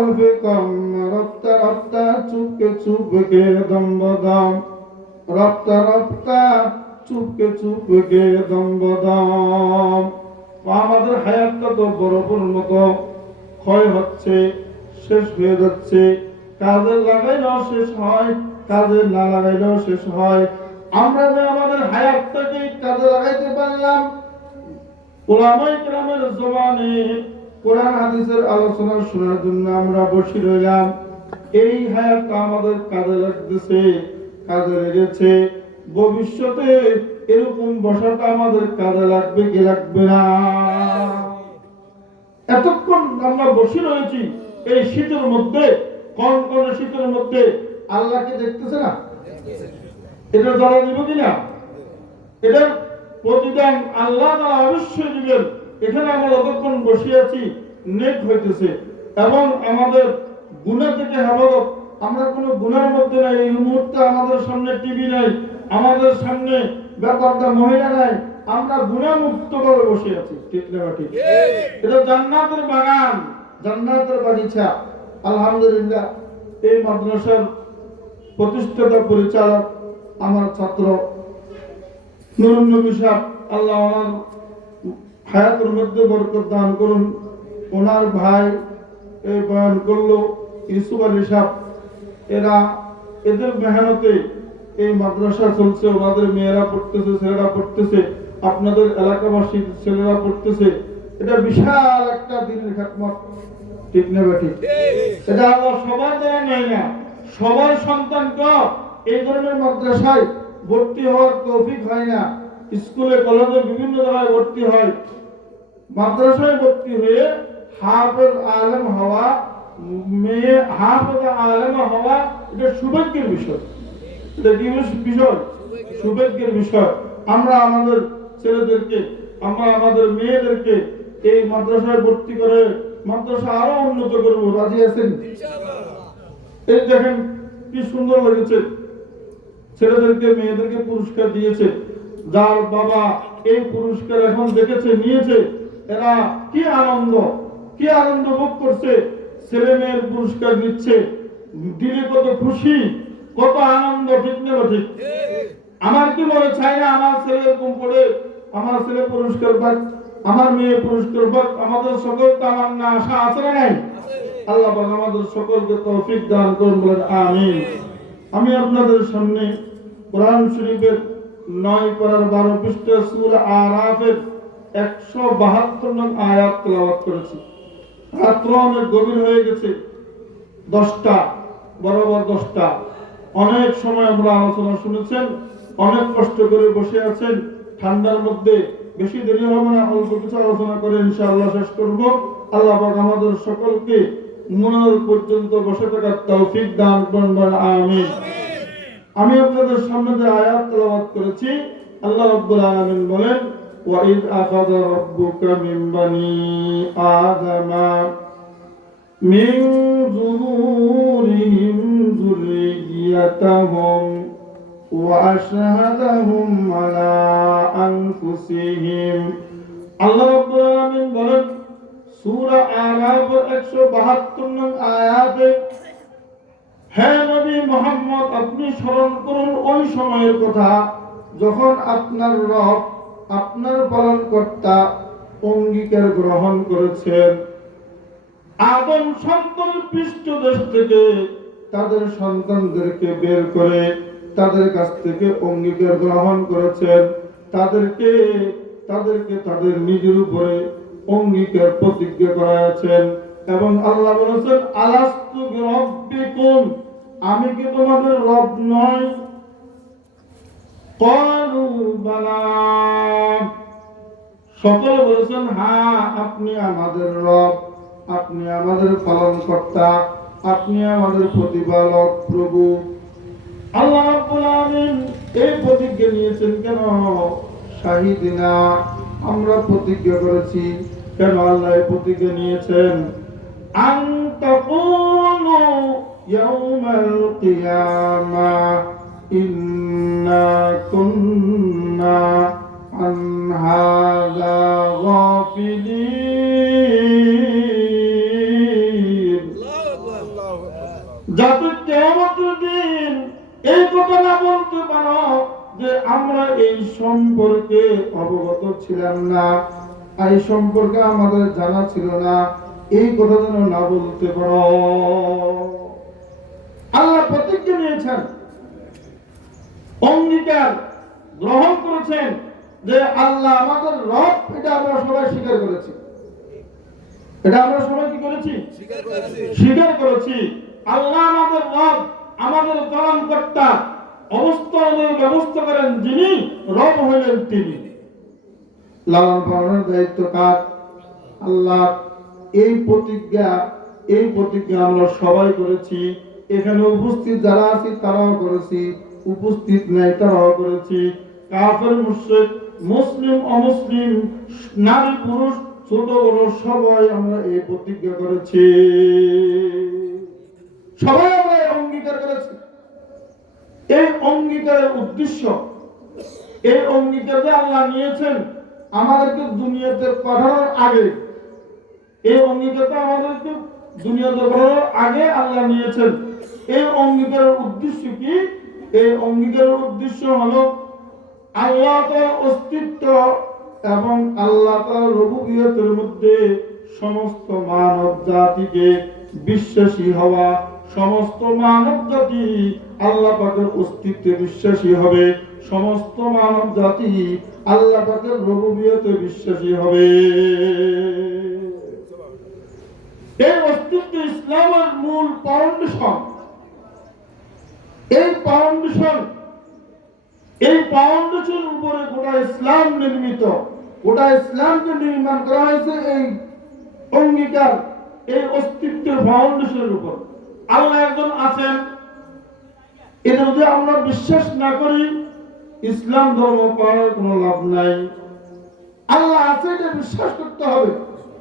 রফিকম রফতা রফতা চুপকে চুপকে দম বদম রফতা রফতা চুপকে চুপকে দম বদম। আমাদের হায়াতটা তো বরফের মতো ক্ষয় হচ্ছে, শেষ হয়ে যাচ্ছে। কাজে লাগাইলেও শেষ হয়, কাজে না লাগাইলেও শেষ হয়। আমরা যে আমাদের হায়াতটাকে কাজে লাগাইতে পারলাম, উলামায়ে কেরামের জবানে কোরআন হাদিসের আলোচনা শোনার জন্য আমরা বসে রইলাম, এই হায়াতটা আমাদের কাজে লাগতেছে, কাজে লেগেছে। ভবিষ্যতে এরকম বসাটা আমাদের কাজে লাগবে কি লাগবে না? এতক্ষণ আমরা বসে রয়েছি এই শীতের মধ্যে, কনকনে শীতের মধ্যে, আল্লাহকে দেখতেছে না? এটা জানা দিব কিনা? এটার প্রতিদান আল্লাহ তাআলা অবশ্যই দিবেন। এখানে আমরা যতক্ষণ বসে আছি নেক হইতেছে এবং আমাদের গুনাহ থেকে হেফাজত। আমরা কোনো গুনার মধ্যে নাই। এই মুহূর্তে আমাদের সামনে টিভি নাই, আমাদের সামনে ব্যাপারটা মহিলা নাই, আমরা গুনাহ মুক্ত ভাবে বসে আছি। ঠিক না ঠিক? এটা জান্নাতের বাগান, জান্নাতের বাগিচা। আলহামদুলিল্লাহ, এই মাদ্রাসার প্রতিষ্ঠাতা পরিচালক আমার ছাত্র নুরুন নবী সাহেব, আল্লাহ ওনার হায়াতের মধ্যে বরকত দান করুন। ওনার ভাই এই বয়ান করলো ইউসুফ আলী সাহেব, এরা এদের মেহনতে এই মাদ্রাসা চলছে। ওনাদের মেয়েরা পড়তেছে, ছেলেরা পড়তেছে, আপনাদের এলাকাবাসীর ছেলেরা পড়তেছে। এটা বিশাল একটা দিনের খেদমত। ঠিক না ঠিক? এটা আল্লাহ সবার দ্বারা নেয় না। সবার সন্তানকে এই ধরনের মাদ্রাসায় ভর্তি হওয়ার তৌফিক হয় না। স্কুলে কলেজে বিভিন্ন জায়গায় ভর্তি হয়, মাদ্রাসায় ভর্তি হয়ে হাফেজ আলেম হওয়া, মেয়ে হাফেজ আলেম হওয়া, এটা সৌভাগ্যের বিষয়। এটা কি বিষয়? সৌভাগ্যের বিষয়। আমরা আমাদের ছেলেদেরকে, আমরা আমাদের মেয়েদেরকে এই মাদ্রাসায় ভর্তি করে মাদ্রাসা আরো উন্নত করবো। রাজি আছেন? এই দেখেন কি সুন্দর লেগেছে, ছেলেদেরকে মেয়েদেরকে পুরস্কার দিয়েছে। যার বাবা এই পুরস্কার এখন দেখেছে, নিয়েছে, এরা কি আনন্দ, কি আনন্দ ভোগ করছে। ছেলে মেয়ের পুরস্কার নিচ্ছে, দিলে কত খুশি, কত আনন্দ। ঠিক না ঠিক? আমার কি মনে চাই না আমার ছেলে এরকম পড়ে, আমার ছেলে পুরস্কার পাক, আমার মেয়ে পুরস্কার পাক। আমাদের সকল তামান্না আশা আছে না নাই? আল্লাহ পাক আমাদের সকলকে তৌফিক দান করুন, বলেন আমিন। আমি আপনাদের সামনে কোরআন শরীফের 9 পারার 12 পৃষ্ঠা সূরা আরাফের 172 নং আয়াত তেলাওয়াত করেছি। রাত্র অনেক গভীর হয়ে গেছে, 10টা বরাবর 10টা। অনেক সময় আমরা আলোচনা শুনেছেন, অনেক কষ্ট করে বসে আছেন ঠান্ডার মধ্যে। বেশি দেরি হবে না, অল্প কিছু আলোচনা করে ইনশাআল্লাহ শেষ করব। আল্লাহ পাক আমাদের সকলকে মুনার পর্যন্ত বসে থাকার তৌফিক দান করুন, আমিন। আমি আপনাদের সামনে যে আয়াত তেলাওয়াত করেছি, আল্লাহ রাব্বুল আলামিন বলেন, ওয়া ইয আখাযা রাব্বুকা মিন বানি আদামা মিন যুহুরিহিম যুররিয়াতাহুম ওয়া আশহাদাহুম আলা আনফুসিহিম। আল্লাহ রাব্বুল আলামিন বলেন সূরা আরাফ 172 নং আয়াতে, হে নবী মুহাম্মদ, আপনি স্মরণ করুন ওই সময়ের কথা যখন আপনার রব, আপনার পালনকর্তা অঙ্গীকার গ্রহণ করেছেন। আদম সন্তানের পৃষ্ঠদেশ থেকে তাদের সন্তানদেরকে বের করে তাদের কাছ থেকে অঙ্গীকার গ্রহণ করেছেন। তাদেরকে তাদের নিজের উপরে অঙ্গীকার প্রতিজ্ঞা করাছেন। এবং আল্লাহ বলেছেন, আলাস্তু বিরাব্বিকুম, আমি কি তোমাদের রব নই? ক্বালু বালা, সকলে বলেছেন হ্যাঁ, আপনি আমাদের রব, আপনি আমাদের পালনকর্তা, আপনি আমাদের প্রতিপালক প্রভু। আল্লাহ রাব্বুল আলামিন এই প্রতিজ্ঞা নিয়েছেন কেন? শাহিদিনা, আমরা প্রতিজ্ঞা করেছি। কেন আল্লাহ এই প্রতিজ্ঞা নিয়েছেন? আন তাকুলু ইয়াউমাল কিয়ামা ইন্না কুন্না আন হাযা গাফিলিন। ছিলাম না, এই সম্পর্কে আমাদের জানা ছিল না, এই কথা যেন না বলতে পারো। আল্লাহ প্রতিজ্ঞা নিয়েছেন, অঙ্গীকার গ্রহণ করেছেন যে আল্লাহ আমাদের রব, এটা আমরা সবাই স্বীকার করেছি। এটা আমরা সবাই কি করেছি? স্বীকার করেছি। আল্লাহ আমাদের রব, আমাদের পালনকর্তা, অবস্থানের ব্যবস্থা করেন যিনি, রব হইলেন তিনি। লালন পালনের দায়িত্ব কার? আল্লাহ। এই প্রতিজ্ঞা আমরা সবাই করেছি। এখানে উপস্থিত যারা আছি তারাও করেছি, উপস্থিত নাই তারাও করেছি। কাফের, মুশরিক, মুসলিম, অমুসলিম, নারী, পুরুষ, ছোট বড় সবাই আমরা এই প্রতিজ্ঞা করেছি। সবাই আমরা অঙ্গীকার করেছি। এই অঙ্গীকারের উদ্দেশ্য, এই অঙ্গীকার যে আল্লাহ নিয়েছেন আমাদেরকে দুনিয়াতে পাঠানোর আগে, এই অঙ্গীকারটা আমাদেরকে দুনিয়াতে পাঠানোর আগে আল্লাহ নিয়েছেন। এই অঙ্গীকারের উদ্দেশ্য কি? এই অঙ্গীকারের উদ্দেশ্য হলো আল্লাহ তাআলার অস্তিত্ব এবং আল্লাহ তাআলার রুবুবিয়তের মধ্যে সমস্ত মানব জাতিকে বিশ্বাসী হওয়া। সমস্ত মানব জাতি আল্লাহ পাকের অস্তিত্বে বিশ্বাসী হবে, সমস্ত মানব জাতি আল্লাহ পাকের রুবুবিয়তে বিশ্বাসী হবে। এই অস্তিত্ব ইসলামের মূল ফাউন্ডেশন। এই ফাউন্ডেশন উপরে গোটা ইসলাম নির্মিত। গোটা ইসলামকে নির্মাণ করা হয়েছে এই অঙ্গীকার, এই অস্তিত্বের ফাউন্ডেশনের উপর। আল্লাহ একজন আছেন, এটা যদি আমরা বিশ্বাস না করি ইসলাম ধর্ম পাওয়ার কোনো লাভ নাই। আল্লাহ আছে এটা বিশ্বাস করতে হবে।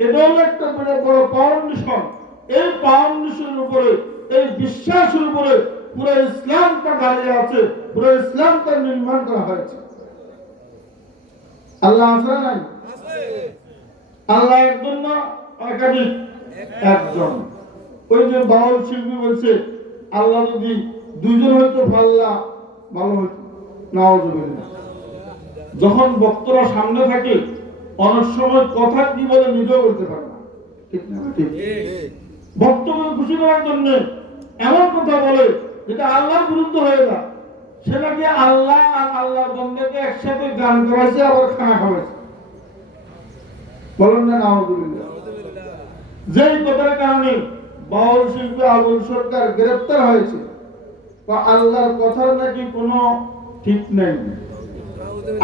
এটা হলো একটা বড় ফাউন্ডেশন। এই ফাউন্ডেশনের উপরে, এই বিশ্বাসের উপরে পুরো ইসলামটা দাঁড়িয়ে আছে, পুরো ইসলামটা নির্মাণ করা হয়েছে। আল্লাহ আছে নাই? আল্লাহ একজন না একাধিক? একজন। ওই যে বাউল শিল্পী বলছে আল্লাহ যদি দুইজন হইতো পাল্লা ভালো হইতো। নাউজুবিল্লাহ। যখন বক্তরা সামনে থাকে অনেক সময় কথা কি বলে নিজেও বলতে পারে না, ঠিক না? ঠিক। বক্তব্য খুশি করার জন্য এমন কথা বলে যেটা আল্লাহর বিরুদ্ধে হয়ে যায়। সেটাকে আল্লাহ আর আল্লাহর বান্দাকে একসাথে গান করাইছে, আবার খানা খাওয়াইছে। বলেন না নাউজুবিল্লাহ। যেই কথার কারণে বাউল শিল্পী আবুল সরকার গ্রেফতার হয়েছে, বা আল্লাহর কথার নাকি কোনো ঠিক নেই,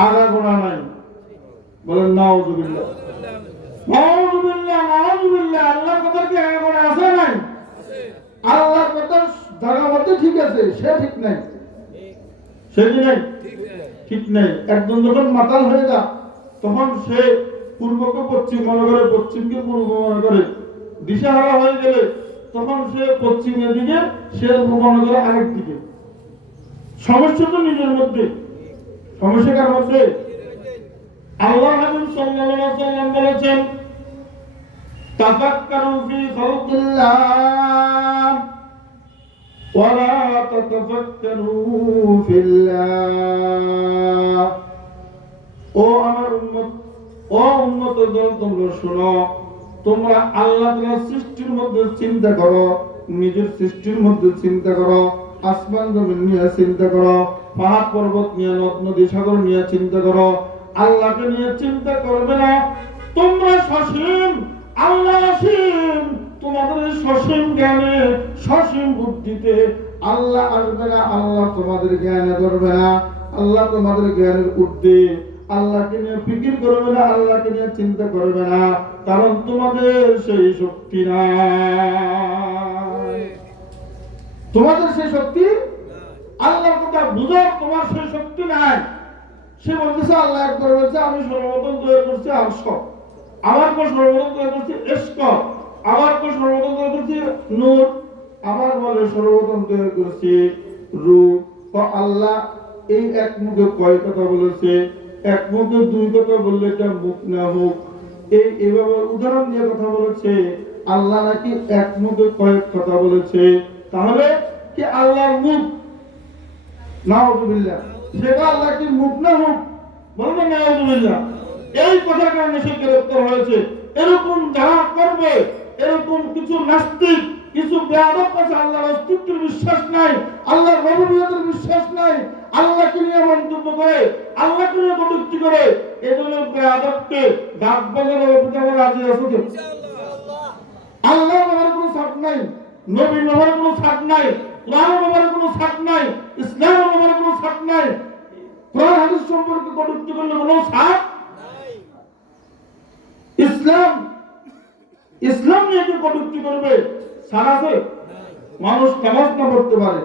আগাগোড়া নাই। বলেন নাউজুবিল্লাহ। নাউজুবিল্লাহ, নাউজুবিল্লাহ। আল্লাহর কথার কি আগাগোড়া আছে নাই? আল্লাহর কথা জায়গা মধ্যে ঠিক আছে, সে ঠিক নাই। সে কি নাই? ঠিক নাই। একজন যখন মাতাল হয়ে যায় তখন সে পূর্বকে পশ্চিম মনে করে, পশ্চিমকে পূর্ব মনে করে। দিশাহারা হয়ে গেলে তখন সে পশ্চিমের দিকে, সে মনে করে আরেক দিকে। সমস্যা তো নিজের মধ্যে। সমস্যা কার মধ্যে? আল্লাহ হাবিব সাল্লাল্লাহু আলাইহি ওয়াসাল্লাম বলেছেন, তাফাক্কারু ফি খালকিল্লাহ ওয়া লা তাতাফাক্কারু ফিল্লাহ। ও আমার উম্মত, ও উম্মতগণ, তোমরা শোনো, তোমরা আল্লাহ তাআলার সৃষ্টির মধ্যে চিন্তা করো, নিজের সৃষ্টির মধ্যে চিন্তা করো, আসমান জমিন নিয়ে চিন্তা করো, পাহাড় পর্বত নিয়ে, নদ নদী সাগর নিয়ে চিন্তা করো। আল্লাহকে নিয়ে চিন্তা করবে না। তোমরা সসীম, আল্লাহ অসীম। তোমাদের সসীম জ্ঞানে, সসীম বুদ্ধিতে আল্লাহ আসবে না, আল্লাহ তোমাদের জ্ঞানে ধরবে না, আল্লাহ তোমাদের জ্ঞানের ঊর্ধ্বে। আল্লাহকে নিয়ে ফিকির করবে না, আল্লাহকে নিয়ে চিন্তা করবে না, কারণ তোমাদের সেই শক্তি নাই। তোমাদের সেই শক্তি, আল্লাহর কথা বুঝার তোমার সেই শক্তি নাই। সে বলতেছে আল্লাহ একবার বলছে আমি সর্বপ্রথম তৈরি করছি আরশ, আমার পর সর্বপ্রথম তৈরি করছি ইশক, আমার পর সর্বপ্রথম তৈরি করছি নূর, আমার বলে সর্বপ্রথম তৈরি করছি রূপ। তো আল্লাহ এই এক মুখে কয় কথা বলেছে? এক মুখে দুই কথা বললে এটা মুখ না মুখ। এইভাবে উদাহরণ দিয়ে কথা বলেছে। আল্লাহ নাকি এক মুখে কয়েক কথা বলেছে। তাহলে কি আল্লাহর মুখ? নাউজুবিল্লাহ। সেটা আল্লাহ কি মুখ না মুখ? বলবেন নাউজুবিল্লাহ। এই কথার কারণে সে গ্রেফতার হয়েছে। এরকম যারা করবে, এরকম কিছু নাস্তিক, কিছু বেয়াদব আছে, আল্লাহর অস্তিত্বের বিশ্বাস নাই, আল্লাহর রূবুবিয়তের বিশ্বাস নাই, আল্লাহকে নিয়ে মন্তব্য করে, আল্লাহকে নিয়ে কটূক্তি করে, এই ধরনের বেয়াদবকে দাঁত বাজানোর অভিযোগ রাজি আছে কেউ? আল্লাহ ব্যাপারে কোনো ছাড় নাই, নবীর ব্যাপারে কোনো ছাড় নাই, কোরআনের ব্যাপারে কোনো ছাড় নাই, ইসলামের ব্যাপারে কোনো ছাড় নাই। কোরআন হাদিস সম্পর্কে কটূক্তি করলে কোনো ছাড় নাই। ইসলাম নিয়ে কি কটূক্তি করবে? ছাড় আছে? মানুষ নামাজ না পড়তে পারে,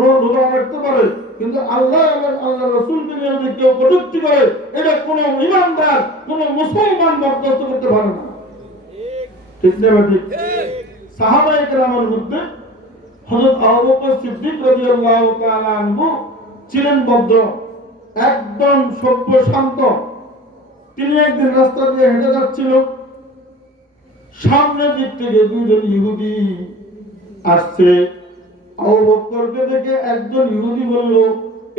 রোজা রাখতে পারে, কিন্তু আল্লাহ এবং আল্লাহ রাসূলকে নিয়ে যদি কেউ কটূক্তি করে, এটা কোনো ঈমানদার, কোনো মুসলমান বরদাস্ত করতে পারে না। ঠিক না ঠিক? সাহাবায়ে কেরামের মধ্যে হযরত আবু বকর সিদ্দিক রাদিয়াল্লাহু তাআলা আনহু ছিলেন ভদ্র, একদম সভ্য শান্ত। তিনি একদিন রাস্তা দিয়ে হেঁটে যাচ্ছিল, সামনের দিক থেকে দুইজন ইহুদি আসছে। আবু বকরকে দেখে একজন ইহুদি বলল,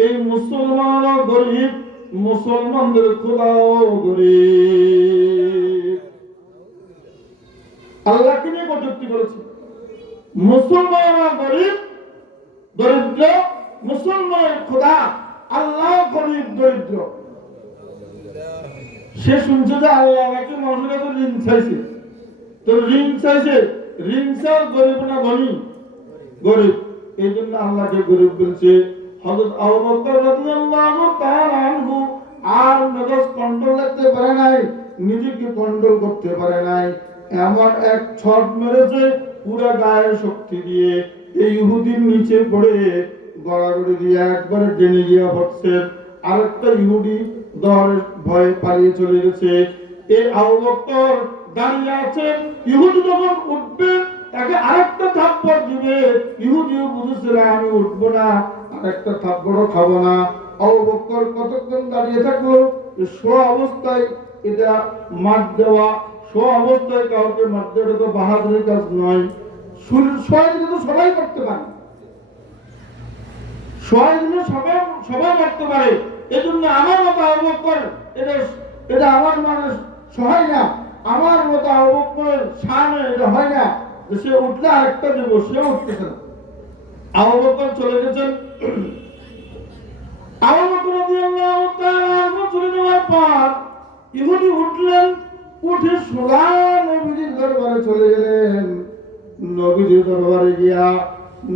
এই মুসলমানরা গরিব, মুসলমানদের খোদাও গরিব। আল্লাহকে নিয়ে কটূক্তি করেছে। মুসলমানরা গরিব, দরিদ্র, মুসলমানের খোদা আল্লাহ গরিব, দরিদ্র। সে শুনছে যে আল্লাহ নাকি মানুষের কাছে ঋণ চাইছে, তো ঋণ চাইছে, ঋণ চাও গরিব না ধনী? গরিব। এই জন্য আল্লাহকে গরিব বলছে। হযরত আবু বকর রাদিয়াল্লাহু তাআলা আনহু আর মেজাজ কন্ট্রোল করতে পারে নাই, নিজেকে কন্ট্রোল করতে পারে নাই, এমন এক ছট মেরেছে পুরো গায়ের শক্তি দিয়ে, এই ইহুদির নিচে পড়ে গড়াগড়ি দিয়ে একবারে টেনে গিয়ে পড়ছে। আরেকটা ইহুদি দৌড়ে ভয়ে পালিয়ে চলে গেছে। এই আবু বকর দাঁড়িয়ে আছে, ইহুদি যখন উঠবে তাকে আরেকটা থাপ্পড় দিবে। ইহুদিও বুঝেছিল আমি উঠবো না, আরেকটা থাপ্পড়ও খাবো না। আবু বকর কতক্ষণ দাঁড়িয়ে থাকলো, শো অবস্থায় এটা মার দেওয়া, শো অবস্থায় কাউকে মার দেওয়া তো বাহাদুরের কাজ নয়। শোয়া দিলে তো সবাই করতে পারে, শোয়া দিলে সবাই করতে পারে। এই জন্য আমার মতো আবু বকর এটা আমার মানুষ সহায় না, আমার মতো আবু বকরের শান এটা হয় না যে সে উঠলে আরেকটা দেব, সে উঠতেছে না। আবু বকর চলে গেছেন। আবু বকর রাদিয়াল্লাহু তাআলা আনহু চলে যাওয়ার পর ইহুদি উঠলেন, উঠে সোজা নবীজির দরবারে চলে গেলেন। নবীজির দরবারে গিয়া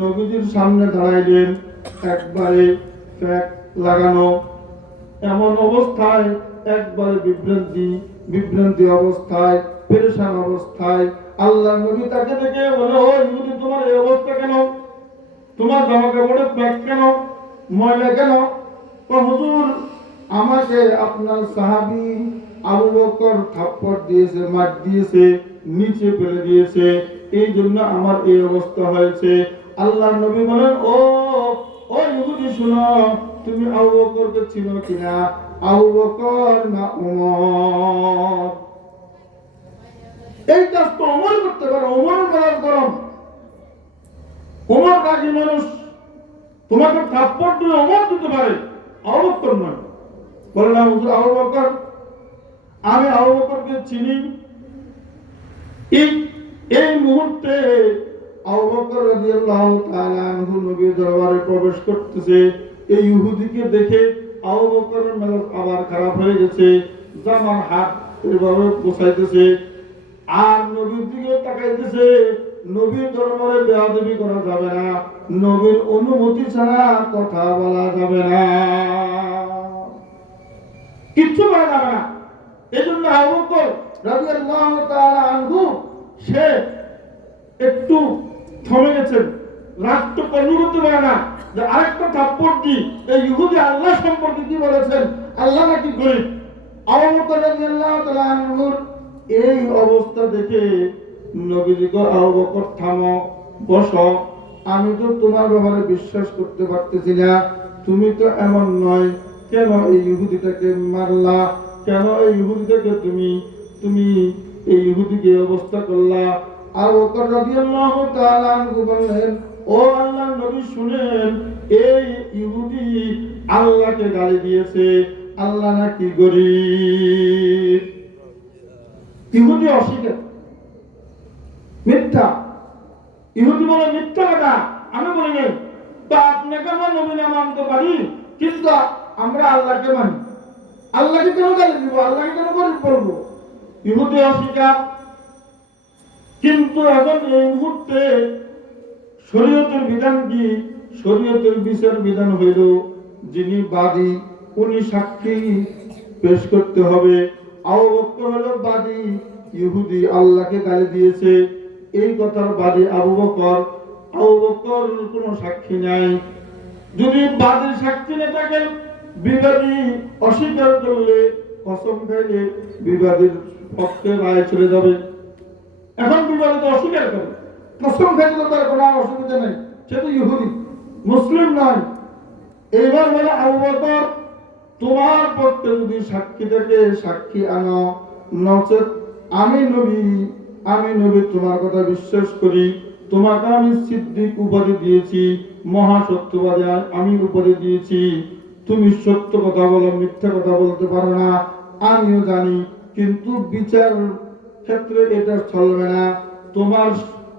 নবীজির সামনে দাঁড়াইলেন, একবারে ফ্যাক লাগানো, এমন অবস্থায় একবারে বিভ্রান্তি অবস্থায়, পেরেশান অবস্থায়। আল্লাহ নবী তাকে দেখে বলে, ও ইহুদি, তোমার এই অবস্থা কেন? তোমার জামা কাপড়ের প্যাক কেন, ময়লা কেন? হুজুর, আমাকে আপনার সাহাবী আবু বকর থাপ্পড় দিয়েছে, মার দিয়েছে, নিচে ফেলে দিয়েছে, এই জন্য আমার এই অবস্থা হয়েছে। আল্লাহ নবী বলেন, ও ইহুদি শুনো, তুমি আবু বকরকে চিনো কিনা? আবু বকর না ওমর? এই কাজ তো ওমর করতে পারে, ওমরের মেজাজ গরম, ওমর রাগী মানুষ, তোমাকে থাপ্পড় দিয়ে ওমর দিতে পারে, আবু বকর নয়। বললাম, হুজুর আবু বকর, আমি আবু বকরকে চিনি। এই মুহূর্তে আবু বকর রাদিয়াল্লাহু তাআলা আনহু নবীর দরবারে প্রবেশ করতেছে। এই ইহুদিকে দেখে আবু বকরের মেজাজ আবার খারাপ হয়ে গেছে, জামার হাত এভাবে বসাইতেছে আর নবীর দিকে তাকাইতেছে। নবীর দরবারে বেয়াদবি করা যাবে না, নবীর অনুমতি ছাড়া কথা বলা যাবে না, কিচ্ছু করা যাবে না। এই জন্য আবু বকর রাদিয়াল্লাহু তাআলা আনহু সে একটু থমে গেছেন, রাষ্ট্র কর্মী করতে পারে না যে আরেকটা থাপ্পড় দি। এই ইহুদি আল্লাহ সম্পর্কে কি বলেছেন? আল্লাহ নাকি গরিব। আবু বকর রাদিয়াল্লাহু তাআলা আনহুর এই অবস্থা দেখে নবীজি কয়, আবু বকর থামো, বসো, আমি তো তোমার ব্যাপারে বিশ্বাস করতে পারতেছি না, তুমি তো এমন নয়, কেন এই ইহুদিটাকে মারলা? কেন এই ইহুদিটাকে তুমি এই ইহুদিকে অবস্থা করলা? আবু বকর রাদিয়াল্লাহু তাআলা আনহু বললেন, ও আল্লাহর নবী শুনেন, এই ইহুদি আল্লাহকে গালি দিয়েছে, আল্লাহ নাকি গরিব। ইহুদি অস্বীকার, মিথ্যা। ইহুদি বলে মিথ্যা কথা, আমি বলি নাই। তো আপনাকে আমরা নবী না মানতে পারি, কিন্তু আমরা আল্লাহকে মানি। আল্লাহকে কেন গালি দিব, আল্লাহকে কেন গরিব বলবো? ইহুদি অস্বীকার। কিন্তু এখন এই মুহূর্তে শরীয়তের বিধান কি? শরীয়তের বিচার বিধান হইল, যিনি বাদী উনি সাক্ষী পেশ করতে হবে। আবু বকর হলো বাদী, ইহুদি আল্লাহকে গালি দিয়েছে, এই কথার বাদী আবু বকর। আবু বকর কোনো সাক্ষী নাই। যদি বাদী সাক্ষী না থাকে, বিবাদী অস্বীকার করলে, কসম খাইলে বিবাদীর পক্ষে রায় চলে যাবে। এখন বিবাদী তো অস্বীকার করে, কসম খাইলে তো তার কোনো অসুবিধা নেই, সে তো ইহুদি, মুসলিম নয়। এইবার বলে আবু বকর, তোমার পক্ষে যদি সাক্ষী থাকে সাক্ষী আনো, নচেত আমি নবী তোমার কথা বিশ্বাস করি, তোমাকে আমি সিদ্দিক উপাধি দিয়েছি, মহাসত্যবাদী আমি উপাধি দিয়েছি। তুমি সত্য কথা বলো, মিথ্যা কথা বলতে পারো না, আমিও জানি, কিন্তু বিচার ক্ষেত্রে এটা চলবে না। তোমার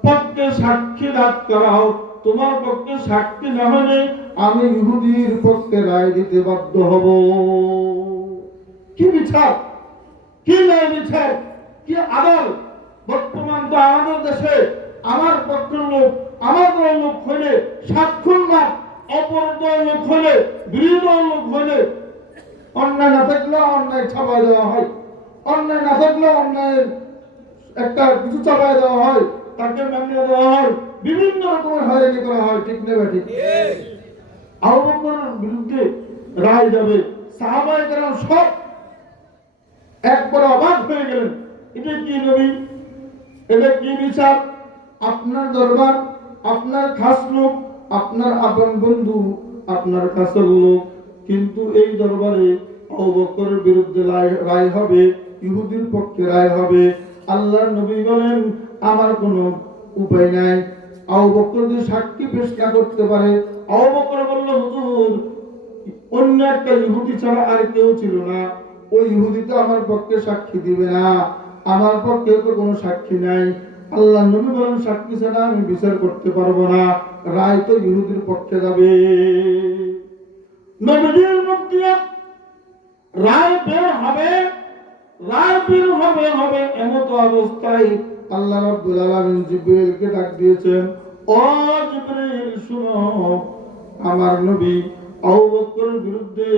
পক্ষে সাক্ষী দাঁড় করাও, তোমার পক্ষে সাক্ষী না হলে আমি ইহুদির পক্ষে রায় দিতে বাধ্য হব। কি বিচার, কি ন্যায় বিচার, কি আদল! বর্তমান তো আমাদের দেশে আমার পক্ষের লোক, আমার দলের লোক হইলে সাক্ষর না, অপর দলের লোক হইলে, বিরোধী দলের লোক হইলে, অন্যায় না থাকলে অন্যায় ছাপাই দেওয়া হয়, অন্যায় না থাকলে অন্যায়ের একটা কিছু চাপাই দেওয়া হয়, তাকে মানিয়ে দেওয়া হয়, বিভিন্ন রকমের হয়রানি করা হয়। ঠিক নেবে ঠিক। আবু বকরের বিরুদ্ধে রায় যাবে, সাহাবায়ে কেরাম সব একবার অবাক হয়ে গেলেন, এটা কি নবী, এটা কি বিচার? আপনার দরবার, আপনার খাস লোক, আপনার আপন বন্ধু, আপনার কাছের লোক, কিন্তু এই দরবারে আবু বকরের বিরুদ্ধে রায় হবে, ইহুদির পক্ষে রায় হবে। আল্লাহর নবী বলেন, আমার কোনো উপায় নাই। আবু বকর যদি সাক্ষী পেশ না করতে পারে, আবু বকর বলল, হুজুর, অন্য একটা ইহুদি ছাড়া আর কেউ ছিল না, ওই ইহুদি তো আমার পক্ষে সাক্ষী দিবে না, আমার পক্ষে তো কোনো সাক্ষী নাই। আল্লাহ নবী বলেন, সাক্ষী ছাড়া আমি বিচার করতে পারবো না, রায় তো ইহুদির পক্ষে যাবে। নবীর মুখ দিয়ে রায় বের হবে, রায় বের হবে এমত অবস্থায় আল্লাহ রাব্বুল আলামিন জিবরিলকে ডাক দিয়েছেন, ও জিবরিল শুনো, আমার নবী আবু বকরের বিরুদ্ধে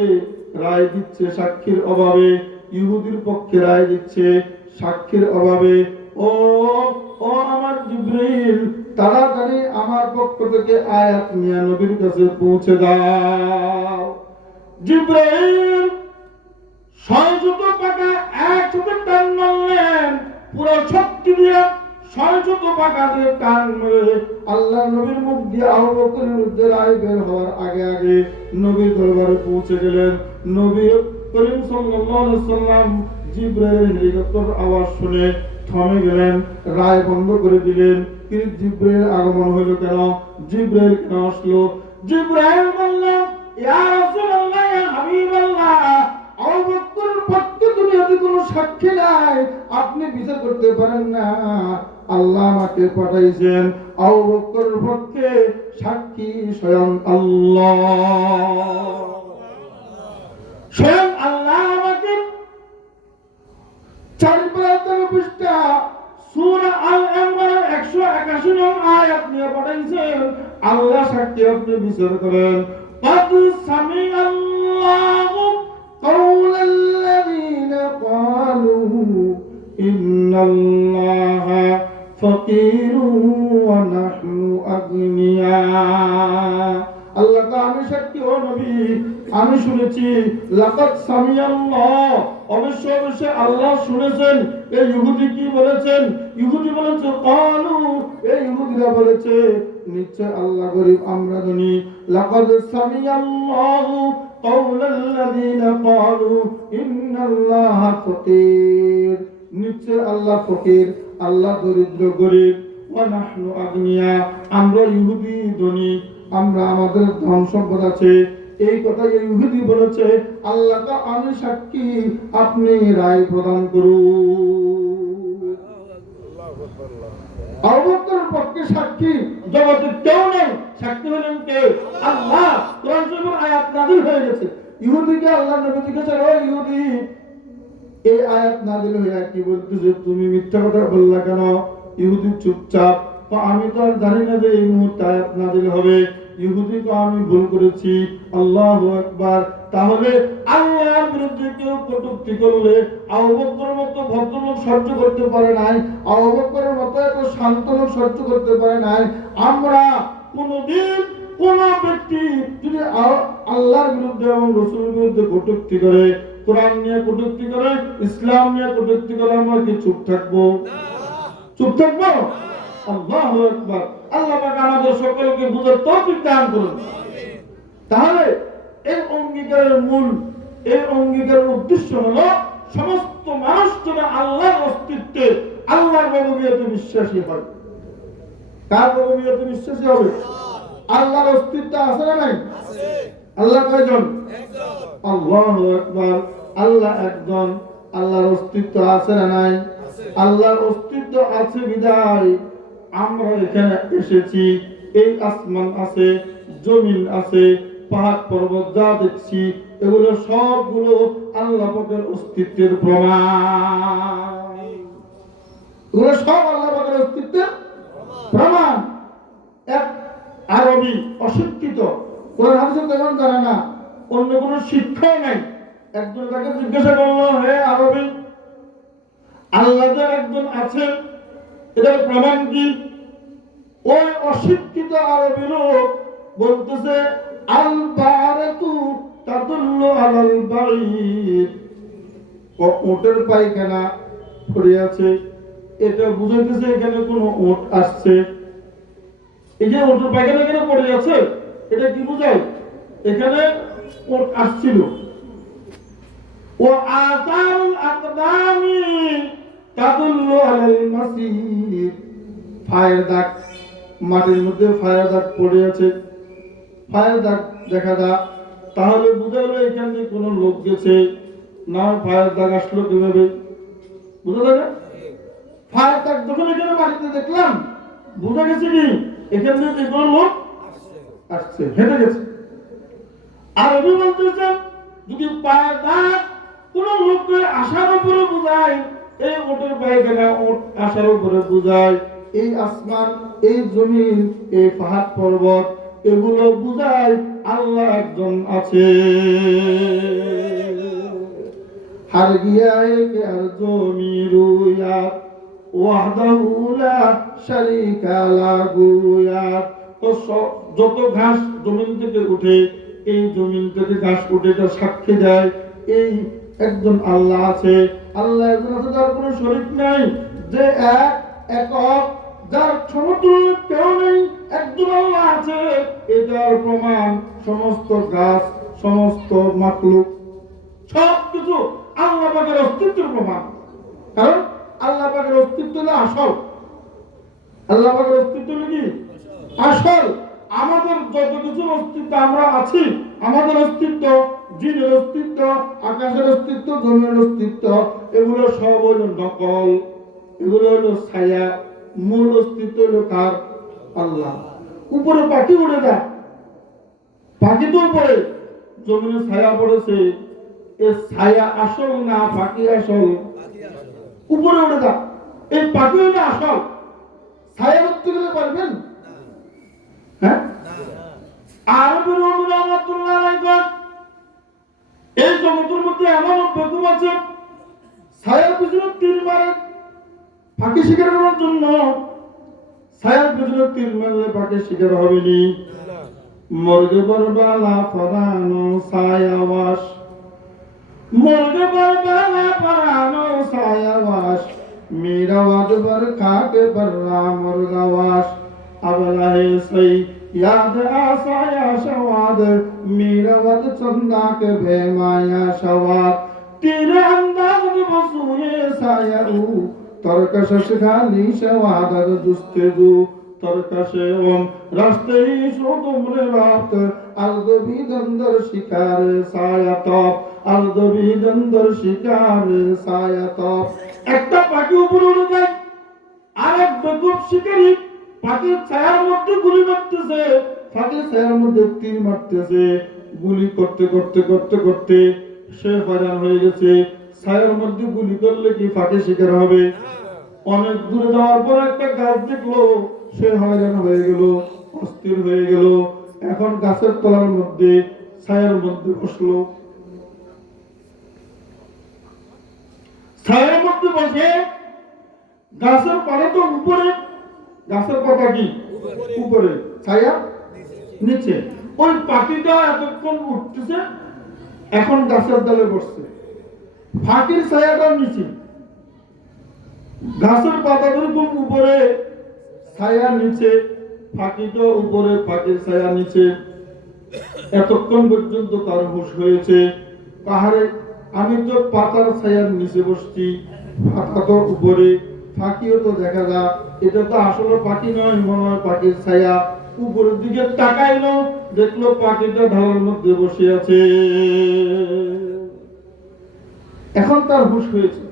রায় দিচ্ছে সাক্ষীর অভাবে, ইহুদির পক্ষে রায় দিচ্ছে সাক্ষীর অভাবে। ও ও আমার জিবরিল, তাড়াতাড়ি আমার পক্ষ থেকে আয়াত নিয়ে নবীর কাছে পৌঁছে দাও। জিবরাইল 600 পাকা একসাথে টান মারলেন, পুরো শক্তি দিয়ে 600 পাকা দিয়ে টান মেরে আল্লাহ নবীর মুখ দিয়ে আবু বকরের বিরুদ্ধে রায় বের হওয়ার আগে আগে নবীর দরবারে পৌঁছে গেলেন। নবী করিম সাল্লাল্লাহু আলাইহি ওয়াসাল্লাম জিবরাইলের হেলিকপ্টার আওয়াজ শুনে থমে গেলেন, রায় বন্ধ করে দিলেন। কিন্তু জিবরাইল আগমন হইল কেন, জিবরাইল কেন আসলো? জিবরাইল বললেন, ইয়া রাসূলুল্লাহ, ইয়া হাবিবাল্লাহ, আবু বকরের পক্ষে দুনিয়াতে কোনো সাক্ষী নাই, আপনি বিচার করতে পারেন না, আল্লাহ আমাকে পাঠাইছেন আবু বকরের পক্ষে সাক্ষী স্বয়ং আল্লাহ। স্বয়ং আল্লাহ আমাকে 4 পৃষ্ঠা সূরা আল ইমরান 181 নং আয়াত নিয়ে পাঠাইছেন, আল্লাহ সাক্ষী, আপনি বিচার করেন। قد سمع الله قول الذين قالوا إن الله فقير ونحن أغنياء। আল্লাহ কা আমি সাক্ষী, ও নবী, আমি শুনেছি, লাকাদ সামিআল্লাহ, অবশ্যই অবশ্যই আল্লাহ শুনেছেন। এই ইহুদি কি বলেছেন? ইহুদি বলেছে, ক্বালু, এই ইহুদিরা বলেছে, নিশ্চয় আল্লাহ গরিব, আমরা ধনী। লাকাদ সামিআল্লাহু কাওলাল্লাযীনা ক্বালু ইন্নাল্লাহা ফাকীর, নিশ্চয় আল্লাহ ফকির, আল্লাহ দরিদ্র, গরিব। ওয়া নাহনু আগনিয়া, আমরা ইহুদি ধনী, আমরা আমাদের ধন সম্পদ আছে, এই কথা ইহুদি বলেছে, আল্লাহ আমি সাক্ষী, আপনি রায় প্রদান করুন। আবু বকরের পক্ষে সাক্ষী জগতে কেউ নেই, সাক্ষী হলেন কে? আল্লাহ। কোরআন শরীফের আয়াত নাযিল হয়ে গেছে। ইহুদিকে আল্লাহ নবী জিজ্ঞাসা করে, ও ইহুদি, এই আয়াত নাযিল হয়ে কি বলতেছে, তুমি মিথ্যা কথা বললা কেন? ইহুদি চুপচাপ, আমি তো আর জানি না যে এই মুহূর্তে আয়াত নাযিল হবে। ইহুদি তো আমি ভুল করেছি। আল্লাহু আকবার। তাহলে আল্লাহর বিরুদ্ধে কেউ কটূক্তি করলে আবু বকরের মতো ভদ্রলোক সহ্য করতে পারে নাই, আবু বকরের মতো এত শান্ত লোক সহ্য করতে পারে নাই। আমরা কোনদিন কোন ব্যক্তি যদি আল্লাহর বিরুদ্ধে এবং রাসূলের বিরুদ্ধে কটূক্তি করে, কোরআন নিয়ে কটূক্তি করে, ইসলাম নিয়ে কটূক্তি করে, আমরা কি চুপ থাকবো? চুপ থাকবো? আল্লাহু আকবার। আল্লাহ পাক আমাদের সকলকে বুঝার তৌফিক দান করুন। তাহলে এই অঙ্গীকারের মূল, এই অঙ্গীকারের উদ্দেশ্য হলো সমস্ত মানুষ যেন আল্লাহর অস্তিত্বে, আল্লাহর রূবুবিয়তে বিশ্বাসী হয়। কার রূবুবিয়তে বিশ্বাসী হবে? আল্লাহর অস্তিত্ব আছে না নাই? আছে। আল্লাহ কয়জন? একজন। আল্লাহু আকবার। আল্লাহ একজন। আল্লাহর অস্তিত্ব আছে না নাই? আছে। আল্লাহর অস্তিত্ব আছে বিদায় আমরা এখানে এসেছি। এই আসমান আছে, জমিন আছে, পাহাড় পর্বত যা দেখছি, এগুলো সবগুলো আল্লাহ পাকের অস্তিত্বের প্রমাণ। এগুলো সব আল্লাহ পাকের অস্তিত্বের প্রমাণ। এক আরবি অশিক্ষিত, কোরআন হাদিস তেমন জানে না, অন্য কোনো শিক্ষাই নাই, একজন তাকে জিজ্ঞাসা করলো, হে আরবি, আল্লাহ যে একজন আছেন এটার প্রমাণ কি? ওই অশিক্ষিত আরবি লোক বলতেছে, আল বারাতু তাদুল্লু আলাল বাঈদ। উটের পায়খানা পড়ে আছে, এটা বুঝাইতেছে এখানে কোনো উট আসছে। এই যে উটের পায়খানা এখানে পড়ে আছে, এটা কি বোঝায়? এখানে উট আসছিল। ও আতারুল আকদামি তাদুল্লু আলাল মাসির। ফায়ের দাগ, মাটির মধ্যে ফায়ের দাগ পড়ে আছে, ফায়ের দাগ দেখা যায়, তাহলে বুঝা গেল এখানে কোনো লোক গেছে। না, ফায়ের দাগ আসলো কিভাবে? বুঝা যায়? ফায়ের দাগ যখন এখানে মাটিতে দেখলাম, বুঝা গেছে কি এখান থেকে কোনো লোক আসছে, হেঁটে গেছে। আরবি বলতেছেন, যদি পায়ের দাগ কোন লোককে আসার উপরে বুঝায়, এই উটের পায়খানা উট আসার উপরে বুঝায়, এই আসমান, এই জমিন, এই পাহাড় পর্বত, এগুলো বুঝায় আল্লাহ একজন আছে। হার গিয়া এক আরজমি রুয়াত ওয়াহদাহু লা শারীকা লাহু। তো যত ঘাস জমিন থেকে উঠে, এই জমিন থেকে ঘাস উঠে, এটা সাক্ষী দেয় এই একজন আল্লাহ আছে। আল্লাহ একজন আছে, তার কোনো শরীক নাই, যে এক একক, যার সমতুল্য কেউ নেই, একজন আল্লাহ আছে। এটার প্রমাণ সমস্ত গাছ, সমস্ত মাখলুক, সবকিছু আল্লাহ পাকের অস্তিত্বের প্রমাণ। কারণ আল্লাহ পাকের অস্তিত্ব হলো আসল। আল্লাহ পাকের অস্তিত্ব হলো কি? আসল। আমাদের যত কিছুর অস্তিত্ব আমরা আছি, আমাদের অস্তিত্ব, জিনের অস্তিত্ব, আকাশের অস্তিত্ব, জমির অস্তিত্ব, এগুলো সব হলো নকল, এগুলো হলো ছায়া। মূল অস্তিত্ব হলো কার? আল্লাহ। উপরে পাখি উড়ে যায়, পাখি তো উপরে, জমিনে ছায়া পড়েছে, এই ছায়া আসল না পাখি আসল? উপরে উড়ে যায়, এই পাখি হলো আসল। ছায়া করতে গেলে পারবেন? হ্যাঁ। আরবের রহমাতুল্লাহ আলাইহি, এই জগতের মধ্যে এমন বেকুব আছে, ছায়ার পিছনে তীর মারে পাখি শিকার করার জন্য। ছায়ার পিছনে তীর মারলে পাখি শিকার হবে নি। মুরগে বরবালা পরানো ছায়াবাস, মুরগে বরবালা পরানো ছায়াবাস, मीरावाद पर खाके बर्रा मुर्गावास। अबला है सही याद आसाया शवाद, मीरावाद चंदा के भेमाया शवाद। तेरे अंदाज में बसूए सायरू, तरकश खाली शवाद जुस्तेजू, तरकशे रास्ते ही शो तुमरे रात अलगबी दंदर शिकार सायातप अलगबी दंदर शिकार सायातप একটা পাখি উপরে উড়ে যায় আরেক বেকুব শিকারী পাখির ছায়ার মধ্যে গুলি মারতেছে পাখির ছায়ার মধ্যে তীর মারতেছে গুলি করতে করতে করতে করতে সে হয়রান হয়ে গেছে ছায়ার মধ্যে গুলি করলে কি পাখি শিকার হবে অনেক দূরে যাওয়ার পর একটা গাছ দেখলো সে হয়রান হয়ে গেল অস্থির হয়ে গেল এখন গাছের তলার মধ্যে ছায়ার মধ্যে বসলো ছায়ার মধ্যে বসে গাছের পাতা তো উপরে গাছের পাতা কি উপরে ছায়া নিচে ওই পাখিটা এতক্ষণ উঠতেছে এখন গাছের ডালে বসছে ফাঁকির ছায়াটা নিচে গাছের পাতা যেরকম উপরে ছায়া নিচে ফাঁকিটা উপরে ফাঁকির ছায়া নিচে এতক্ষণ পর্যন্ত তার হুঁশ হয়েছে পাহাড়ে আমি তো পাতার ছায়ার নিচে বসছি পাতা তো উপরে ফাঁকিও তো দেখা যায় এটা তো আসলে পাখি নয় মনে হয় পাখির ছায়া উপরের দিকে তাকাইলো দেখলো পাখিটা ঢালের মধ্যে বসে আছে এখন তার হুঁশ হয়েছে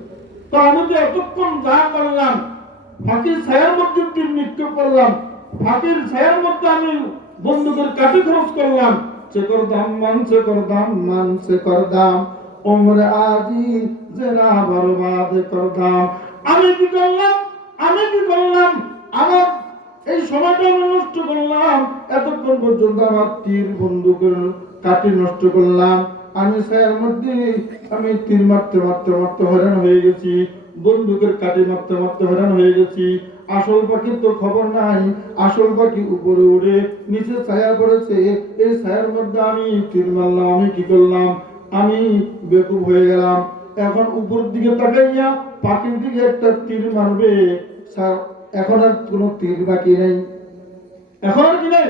তো আমি তো এতক্ষণ যা করলাম ফাঁকির ছায়ার মধ্যে তীর নিক্ষেপ করলাম ফাঁকির ছায়ার মধ্যে আমি বন্দুকের কাঠি খরচ করলাম চেকর দাম মান চেকর দাম ওমরে আজি জেরা বরবাদ কর দাম আমি কি করলাম আমার এই সময়টা আমি নষ্ট করলাম এতক্ষণ পর্যন্ত আমার তীর বন্দুকের কাঠি নষ্ট করলাম আমি ছায়ার মধ্যে আমি তীর মারতে মারতে মারতে হয়রান হয়ে গেছি বন্দুকের কাঠি মারতে মারতে হয়রান হয়ে গেছি আসল পাখির তো খবর নাই আসল পাখি উপরে উড়ে নিচে ছায়া পড়েছে এই ছায়ার মধ্যে আমি তীর মারলাম আমি কি করলাম আমি বেকুব হয়ে গেলাম এখন উপরের দিকে তাকাইয়া পাখির দিকে একটা তীর মারবে এখন আর কোনো তীর বাকি নেই এখন আর কি নেই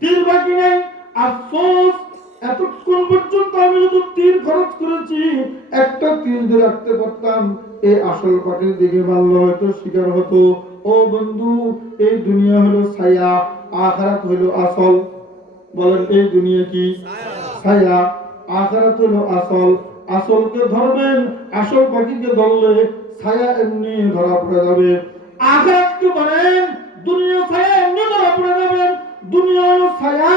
তীর বাকি নেই আফসোস এতক্ষণ পর্যন্ত আমি যত তীর খরচ করেছি একটা তীর দিয়ে রাখতে পারতাম এই আসল পাখির দিকে মারলে হয়তো শিকার হতো ও বন্ধু এই দুনিয়া হলো ছায়া আখিরাত হলো আসল বলেন এই দুনিয়া কি ছায়া আখিরাত হলো আসল আসলকে ধরবেন আসল পাখিকে ধরলে ছায়া এমনি ধরা পড়ে যাবে আখিরাতকে ধরেন দুনিয়া ছায়া এমনি ধরা পড়ে যাবে দুনিয়া হলো ছায়া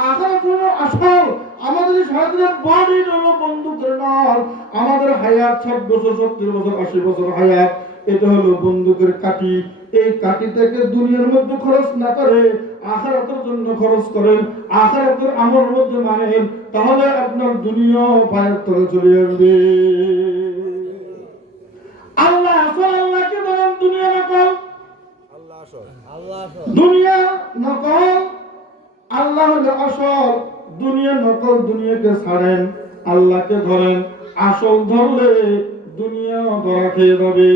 আখিরাত হলো আসল আমাদের সারাদিনের বডি হলো বন্দুকের নল আমাদের হায়াত 60 বছর 70 বছর 80 বছর হায়াত এটা হলো বন্দুকের কাঠি এই কাঠিটাকে দুনিয়ার মধ্যে খরচ না করে আখিরাতের জন্য খরচ করেন আখিরাতের আমলের মধ্যে মানেন তাহলে আপনার দুনিয়া পায়ের তলে চলে যাবে আল্লাহ আসল আল্লাহকে বলেন দুনিয়া নকল আল্লাহ আসল দুনিয়া নকল আল্লাহ হলো আসল দুনিয়া নকল দুনিয়াকে ছাড়েন আল্লাহকে ধরেন আসল ধরলে দুনিয়া ধরা খেয়ে যাবে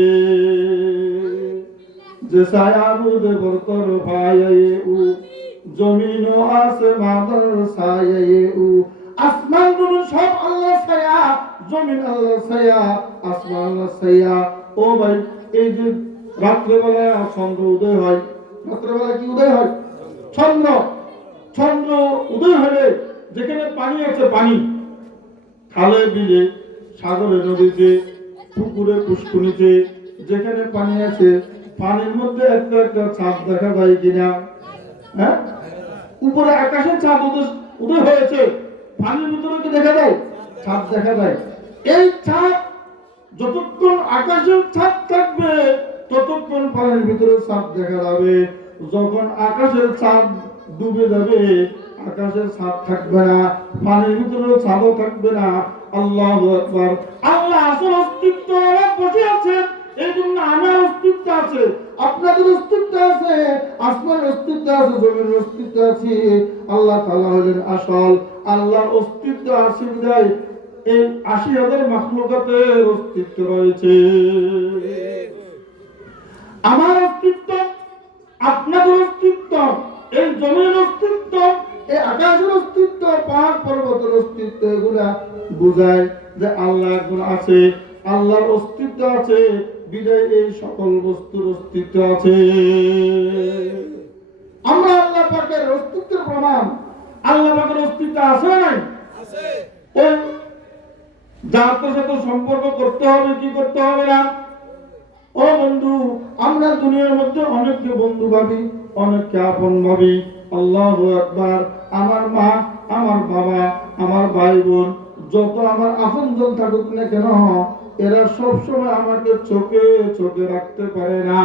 যে ছায়া বুদে বরতর ভাইয়ে উ জমিন ও আসমানের ছায়ে উ আসমান জমিন সব আল্লাহ ছায়া জমিন আল্লাহ ছায়া আসমান আল্লাহ ছায়া ও ভাই এই যে রাত্রে বেলা চন্দ্র উদয় হয় রাত্রে বেলা কি উদয় হয় চন্দ্র উদয় হলে যেখানে পানি আছে পানি খালে বিলে সাগরে নদীতে পুকুরে পুষ্কুনিতে যেখানে পানি আছে পানির মধ্যে একটা একটা চাঁদ দেখা যায় কিনা হ্যাঁ উপরে আকাশের চাঁদ উদয় হয়েছে পানির ভিতরে কি দেখা যায় চাঁদ দেখা যায় এই চাঁদ যতক্ষণ আকাশের ছাদ থাকবে ততক্ষণ পানির ভিতরে চাঁদ দেখা যাবে যখন আকাশের চাঁদ ডুবে যাবে আকাশের ছাদ থাকবে না পানির ভিতরে ছাদও থাকবে না আল্লাহু আকবার আল্লাহ আসল অস্তিত্ব বসে আছেন এই জন্য আমার অস্তিত্ব আছে আপনাদের অস্তিত্ব আছে আসমানের অস্তিত্ব আছে জমিনের অস্তিত্ব আছে আল্লাহ তাআলা হলেন আসল আল্লাহর অস্তিত্ব আছে বিধায় এই ৮০,০০০ মাখলুকাতের অস্তিত্ব রয়েছে আমার অস্তিত্ব আপনাদের অস্তিত্ব এই জমির অস্তিত্ব এই আকাশের অস্তিত্ব পাহাড় পর্বতের অস্তিত্ব এগুলা বোঝায় যে আল্লাহ একজন আছে আল্লাহর অস্তিত্ব আছে বিদায় এই সকল বস্তুর অস্তিত্ব আছে প্রমাণ। আল্লাহ পাকের অস্তিত্ব আছে না নাই? ওই জাতের সাথে সম্পর্ক করতে হবে কি করতে হবে না? ও বন্ধু, আমরা দুনিয়ার মধ্যে অনেককে বন্ধু ভাবি, অনেককে আপন ভাবি। আল্লাহু আকবার। আমার মা, আমার বাবা, আমার ভাই বোন, যত আমার আপনজন থাকুক না কেন, এরা সবসময় আমাকে চোখে চোখে রাখতে পারে না।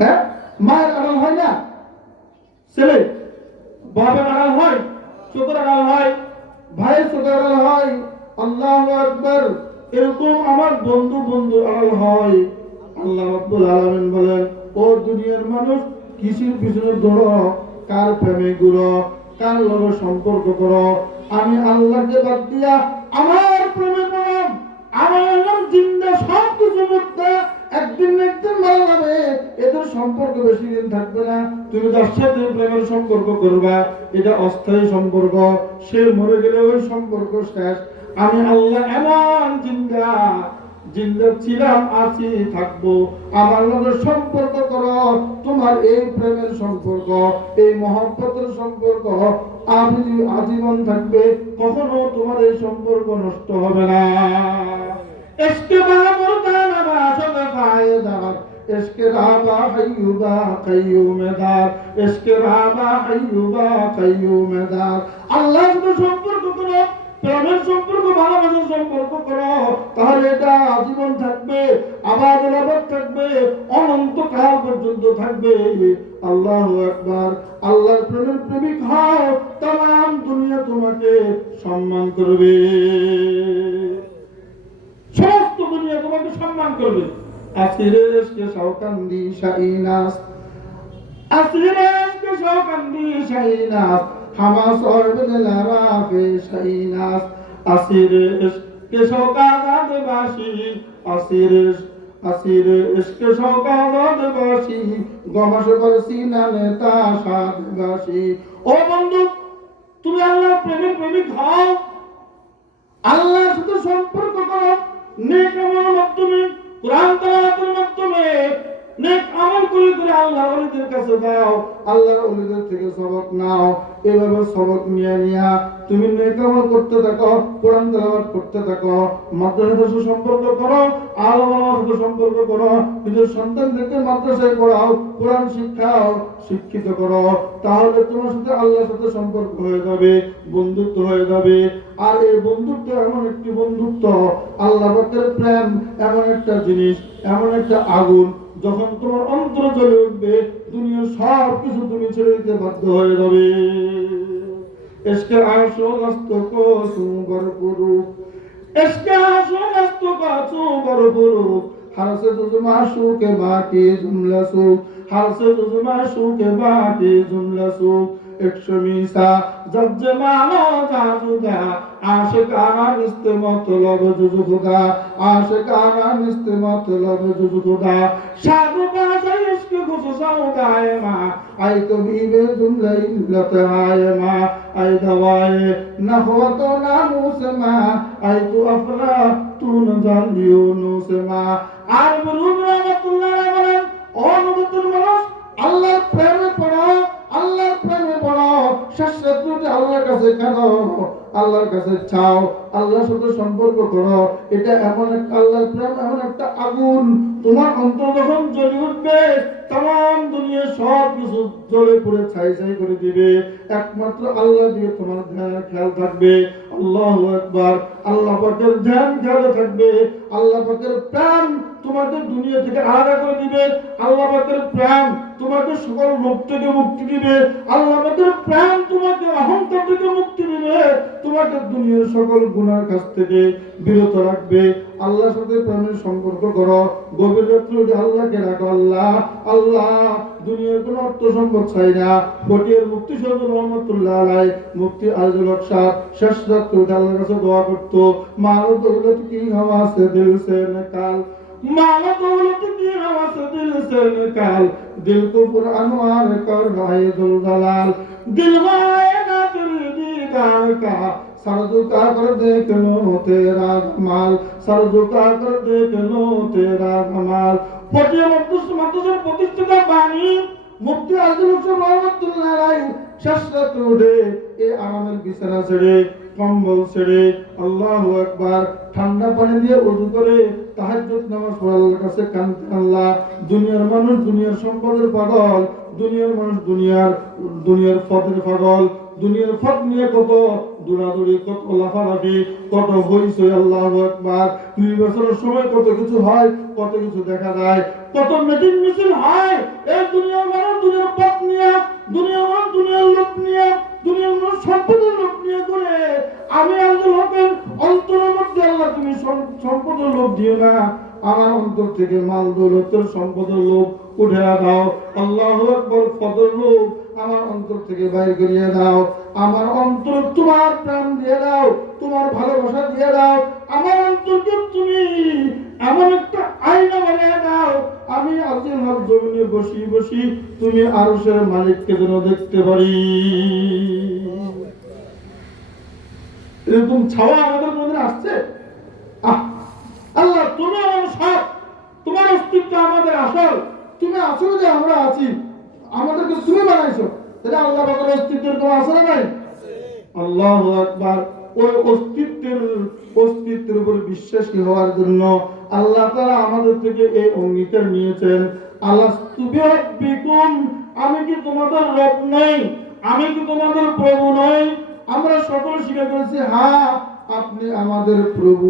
হ্যাঁ, মায়ের আড়াল হয় না, ছেলে বাবার আড়াল হয়, চোখের আড়াল হয়, ভাইয়ের চোখের আড়াল হয়। আল্লাহু আকবার। এরকম আমার বন্ধু আড়াল হয়। আল্লাহ রাব্বুল আলামিন বলেন, ও দুনিয়ার মানুষ, কিসের পিছনে দৌড়ো, কার প্রেমে ঘুরো, কার লগে সম্পর্ক করো? আমি আল্লাহকে বাদ দিয়া আমার প্রেমে পড়ো। আমার নাম জিন্দা, সব কিছু মুক্তা, একদিন না একদিন মারা যাবে। এদের সম্পর্ক বেশি দিন থাকবে না। তুমি যার সাথে প্রেমের সম্পর্ক করবা, এটা অস্থায়ী সম্পর্ক। সে মরে গেলে ওই সম্পর্ক শেষ। আমি আল্লাহ এমন জিন্দা, জিন্দা ছিলাম, আছি, থাকবো। আমার লগে সম্পর্ক করো। তোমার এই প্রেমের সম্পর্ক, এই মহব্বতের সম্পর্ক আজীবন থাকবে। কখনো তোমার এই সম্পর্ক নষ্ট হবে না। ইশকে বামুরদান বাশবে ফায়দার, ইশকে রাবা হাইয়ুবা কাইয়ুমেদার, ইশকে রাবা হাইয়ুবা কাইয়ুমেদার। আল্লাহর সাথে সম্পর্ক করো, প্রেমের সম্পর্ক, ভালোবাসার সম্পর্ক করো, তাহলে এটা আজীবন থাকবে, আবাদ থাকবে, অনন্তকাল পর্যন্ত থাকবে। আল্লাহু আকবার। আল্লাহর প্রেমের প্রেমিক হও, তাম দুনিয়া তোমাকে সম্মান করবে, সমস্ত দুনিয়া তোমাকে সম্মান করবে। আসিরে ইশকে শাওকান্দি শাইনাস, আসিরে ইশকে শাওকান্দি শাইনাস, হামা সরবে লারাফে শাইনাস। আসিরে ইশকে শাওকাত বাসি, আসিরে ইশকে শাওকাত বাসি, গমাশ বরসিনা নেতা সাদ বাসি। ও বন্ধু, তুমি আল্লাহর প্রেমের প্রেমিক হও, আল্লাহর সাথে সম্পর্ক করো, নেক আমলের মাধ্যমে, কোরআন তেলাওয়াতের মাধ্যমে, নেক আমল করে করে আল্লাহর ওলিদের কাছে যাও, আল্লাহর ওলিদের থেকে সবক নাও। এভাবে সবক নিয়ে তুমি নেক আমল করতে থাকো, কোরআন তেলাওয়াত করতে থাকো, মাদ্রাসার সাথে সম্পর্ক করো, আলেমের সাথে সম্পর্ক করো, নিজের সন্তানদেরকে মাদ্রাসায় পড়াও, কোরআন শিক্ষাও, শিক্ষিত করো। তাহলে তোমার সাথে আল্লাহর সাথে সম্পর্ক হয়ে যাবে, বন্ধুত্ব হয়ে যাবে। আর এই বন্ধুত্ব এমন একটি বন্ধুত্ব, আল্লাহ পাকের প্রেম এমন একটা জিনিস, এমন একটা আগুন, যখন তোমার অন্তর জ্বলে উঠবে, দুনিয়ার সব কিছু তুমি ছেড়ে দিতে বাধ্য হয়ে যাবে। ইশকে আশো রাস্ত কো সুবরপুরু, ইশকে আশো রাস্ত কো সুবরপুরু, हर से जुज़माशू के बाकी जुमला सूख, हर से जुज़माशू के बाकी जुमला सूख। एक शमीसा जब जमानो जाजुदा, आशिकाना निस्ते मतलब जुज़ खुदा, आशिकाना निस्ते मतलब जुज़ खुदा। शादु बाज़ा इश्क खुशसा उदाए माँ, आई तो बीबे जुमला इल्लत आए माँ, आई दवाए नखवत नामूस माँ, आई तो अफला तू न जालियो नूस माँ। আর মরহুম রাহমাতুল্লাহ আলাইহি বলেন, ও নবীর মানুষ, আল্লাহর প্রেমে পড়ো, আল্লাহর প্রেমে পড়ো, শাশ্বত আল্লাহর কাছে কাঁদো, আল্লাহর কাছে চাও, আল্লাহর সাথে সম্পর্ক করো। এটা এমন এক আল্লাহর প্রেম, এমন একটা আগুন, তোমার অন্তর যখন জ্বলে উঠবে, তাম দুনিয়ার সব কিছু জ্বলে পুড়ে ছাই ছাই করে দিবে। একমাত্র আল্লাহ দিয়ে তোমার ধ্যান খেয়াল থাকবে। আল্লাহু আকবার। আল্লাহ পাকের ধ্যান খেয়াল থাকবে। আল্লাহ পাকের প্রেম তোমাকে দুনিয়া থেকে আলাদা করে দিবে। আল্লাহ পাকের প্রেম তোমাকে সকল রোগ থেকে মুক্তি দিবে। আল্লাহ পাকের প্রেম তোমাকে অহংকার থেকে মুক্তি দিবে, তোমাকে দুনিয়ার সকল গুনার কাছ থেকে বিরত রাখবে। আল্লাহর সাথে প্রেমের সম্পর্ক করো, গভীর রাত্রে আল্লাহকে রাখো। আল্লাহ আল্লাহ, দুনিয়ার কোনো অর্থ সম্পদ চাই না। বটিয়ার মুক্তি সৈয়দ রহমতুল্লাহ আলাইহি, মুফতি আজিজুল হক সাহেব শেষ রাত্রে আল্লাহর কাছে দোয়া করতো, মারো দৌলত কি হওয়া সে দিল সে নিকাল, मालो दौलत की हवा से दिल से निकाल, दिल को पुरअनवार कर रहे दुलदलाल, दिल गाए ना तेरी दीदार का, सर झुका कर देख लो तेरा कमाल, सर झुका कर देख लो तेरा कमाल। পটিয়া মাদ্রাসার প্রতিষ্ঠাতা বাণী মুফতি আজমল সাহেব রহমাতুল্লাহ আলাইহি শেষ রাতে উঠে এই আরামের বিছানা ছেড়ে কম্বল ছেড়ে আল্লাহু আকবার ঠান্ডা পানি দিয়ে ওযু করে তাহাজ্জুদ নামাজ পড়ে আল্লাহর কাছে কাঁদতেন, আল্লাহ দুনিয়ার মানুষ দুনিয়ার সম্পদের পাগল, দুনিয়ার মানুষ দুনিয়ার পথের পাগল, দুনিয়ার পথ নিয়ে কত দৌড়াদৌড়ি, কত লাফালাফি, কত হইচই, আল্লাহু আকবার। নির্বাচনের সময় কত কিছু হয়, কত কিছু দেখা যায়, কত মিটিং মিছিল হয়। এই দুনিয়ার মানুষ দুনিয়ার পথ নিয়ে, দুনিয়ার মানুষ দুনিয়ার লোক নিয়ে, দুনিয়ার মানুষ সম্পদের লোক নিয়ে করে আমি আল্লাহ হকের অন্তরের মধ্যে আল্লাহ তুমি সম্পদের লোক দিও না, আমার অন্তর থেকে মাল দৌলতের সম্পদের লোক উঠে দাও। আল্লাহু আকবার। ফদর লোক আমার অন্তর থেকে বাইর করিয়ে দাও। আমার অন্তর তোমার প্রেম দিয়ে দাও, তোমার ভালোবাসা দিয়ে দাও। আমার অন্তরকে তুমি এমন একটা আয়না বানিয়ে দাও, আমি আজিল হক জমিনে বসি বসি তুমি আরশের মালিককে যেন দেখতে পারি। এরকম ছাওয়া আমাদের মধ্যে আসছে। আল্লাহ তুমি আমার সব, তোমার অস্তিত্ব আমাদের আসল, তুমি আসলে যে আমরা আছি, আমাদেরকে তুমি বানাইছো, এটা আল্লাহ পাকের অস্তিত্বের কোনো আসলে নাই। আল্লাহু আকবার। ওই অস্তিত্বের উপর বিশ্বাসী হওয়ার জন্য আল্লাহ তাআলা আমাদের থেকে এই অঙ্গীকার নিয়েছেন, আলাস্তু বিরাব্বিকুম, আমি কি তোমাদের রব নই, আমি কি তোমাদের প্রভু নই? আমরা সকল স্বীকার করেছি, হ্যাঁ আপনি আমাদের প্রভু,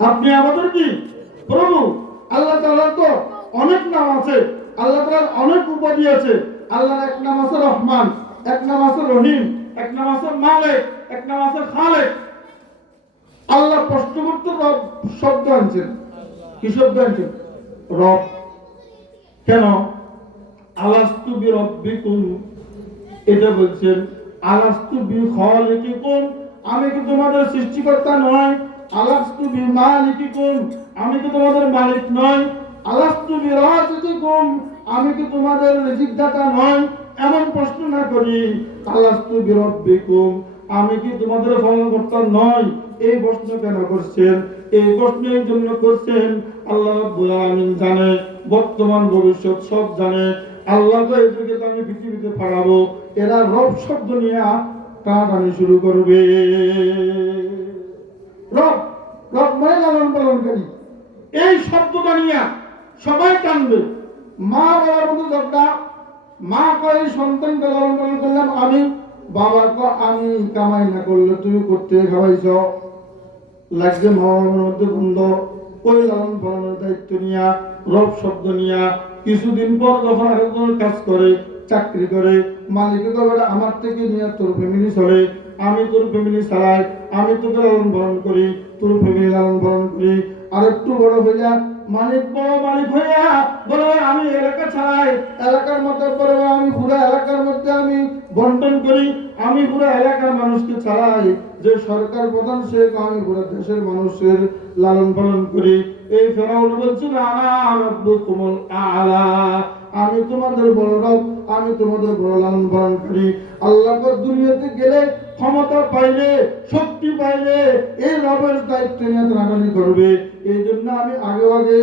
আপনি আমাদের কি প্রভু। আল্লাহ তাআলার তো অনেক নাম আছে, আল্লাহ তাআলার অনেক উপাধি আছে। আল্লাহর এক নাম আছে রহমান, এক নাম আছে রহিম, এক নাম আছে মালিক, এক নাম আছে খালেক। আল্লাহ প্রশ্ন করতে রব শব্দ আনছেন। কি শব্দ আনছেন? রব। কেন? আলাস্তু বিরাব্বিকুম, এটা বলছেন আলাস্তু বিখালিকিকুম, আমি কি তোমাদের সৃষ্টিকর্তা নই? আলাস্তু বিমালিকিকুম, আমি কি তোমাদের মালিক নই? আলাস্তু বিরাজিকুম, আমি কি তোমাদের রিজিকদাতা নই? এমন প্রশ্ন না করি, আলাস্তু বিরাব্বিকুম, আমি কি তোমাদের পালনকর্তা নই? এই প্রশ্ন কেন করছেন? এই প্রশ্নের জন্য করছেন আল্লাহ রাব্বুল আলামিন জানে, বর্তমান ভবিষ্যৎ সব জানে। আল্লাহ তো এদেরকে তো আমি পৃথিবীতে পাঠাবো, এরা রব শব্দ নিয়ে টানাটানি শুরু করবে। রব, রব মানে লালন পালনকারী, এই শব্দটা নিয়ে সবাই টানবে। মা বাবার মতো যতটা, মা কয় সন্তানকে লালন পালন করলাম আমি, বাবা কয় আমি কামাই না করলে তুমি করতে খাওয়াইছ, লাগছে মা বাবার মধ্যে বন্ধ। ওই লালন পালনের দায়িত্ব নিয়া, রব শব্দ নিয়া কিছুদিন পর যখন আরেকজনের কাজ করে, চাকরি করে, মালিকের ব্যাপারে আমার থেকে নিয়ে তোর ফ্যামিলি চলে, আমি তোর ফ্যামিলি চালাই, আমি তোকে লালন পালন করি, তোর ফ্যামিলি লালন পালন করি। আর একটু বড় হইয়া মালিক, বড় মালিক হইয়া বড় আমি এলাকা চালাই, এলাকার মধ্যে বড় আমি পুরো এলাকার মধ্যে আমি বন্টন করি, আমি পুরো এলাকার মানুষকে চালাই। যে সরকার প্রধান সে আমি পুরো দেশের মানুষের লালন পালন করি। এই ফেরাউন বলছিল আনা রাব্বুকুমুল আ'লা, আমি তোমাদের বড় রব, আমি তোমাদের বড় লালন পালন করি। আল্লাহর দুনিয়াতে গেলে, ক্ষমতা পাইলে, শক্তি পাইলে এই রবের দায়িত্ব নিয়ে টানাটানি করবে। এই জন্য আমি আগে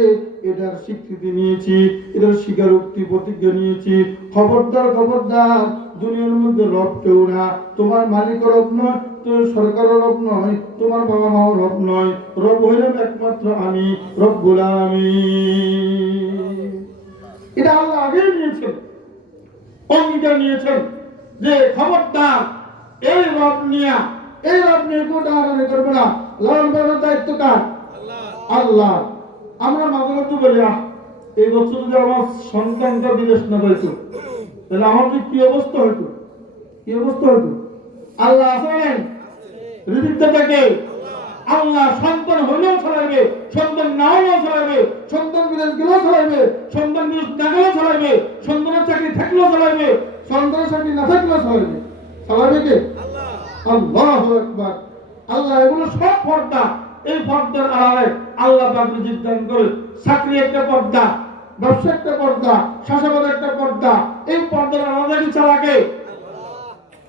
এটার স্বীকৃতি নিয়েছি, এটার স্বীকারোক্তি প্রতিজ্ঞা নিয়েছি। খবরদার খবরদার, দুনিয়ার মধ্যে রব কেউ না, তোমার মালিক রব নয়, তোর সরকারের রব নয়, তোমার বাবা মাও রব নয়, রব হইলাম একমাত্র আমি, রব্বুল আলামিন। এটা আল্লাহ আগে নিয়েছেন, অঙ্গীকার নিয়েছেন যে খবরদার এই রব নিয়ে কেউ টানাটানি করবে না। লালন পালনের দায়িত্ব কার? আল্লাহ। আমরা মাঝে মধ্যে বলি, এই বছর যদি আমার সন্তানটা বিদেশ না পাইতো, তাহলে আমার কি অবস্থা হইতো? কি অবস্থা হইতো? আল্লাহ আছে নাই? রিজিকদাতাকে আল্লাহ সন্তান হইলেও ছড়াইবে, সন্তান না হলেও ছড়াইবে, সন্তান বিদেশ গেলেও ছড়াইবে, সন্তান বিদেশ না গেলেও ছড়াইবে, সন্তানের চাকরি থাকলেও ছড়াইবে, সন্তানের চাকরি না থাকলেও ছড়াইবে। ছড়াইবে কে? আল্লাহু আকবার। আল্লাহ এগুলো সব পর্দা, এই পর্দার আড়ালে আল্লাহ পাক রিজিক দান করে। চাকরি একটা পর্দা, ব্যবসা একটা পর্দা, শাসবাদ একটা পর্দা। এই পর্দার আড়ালে কি চালাকে?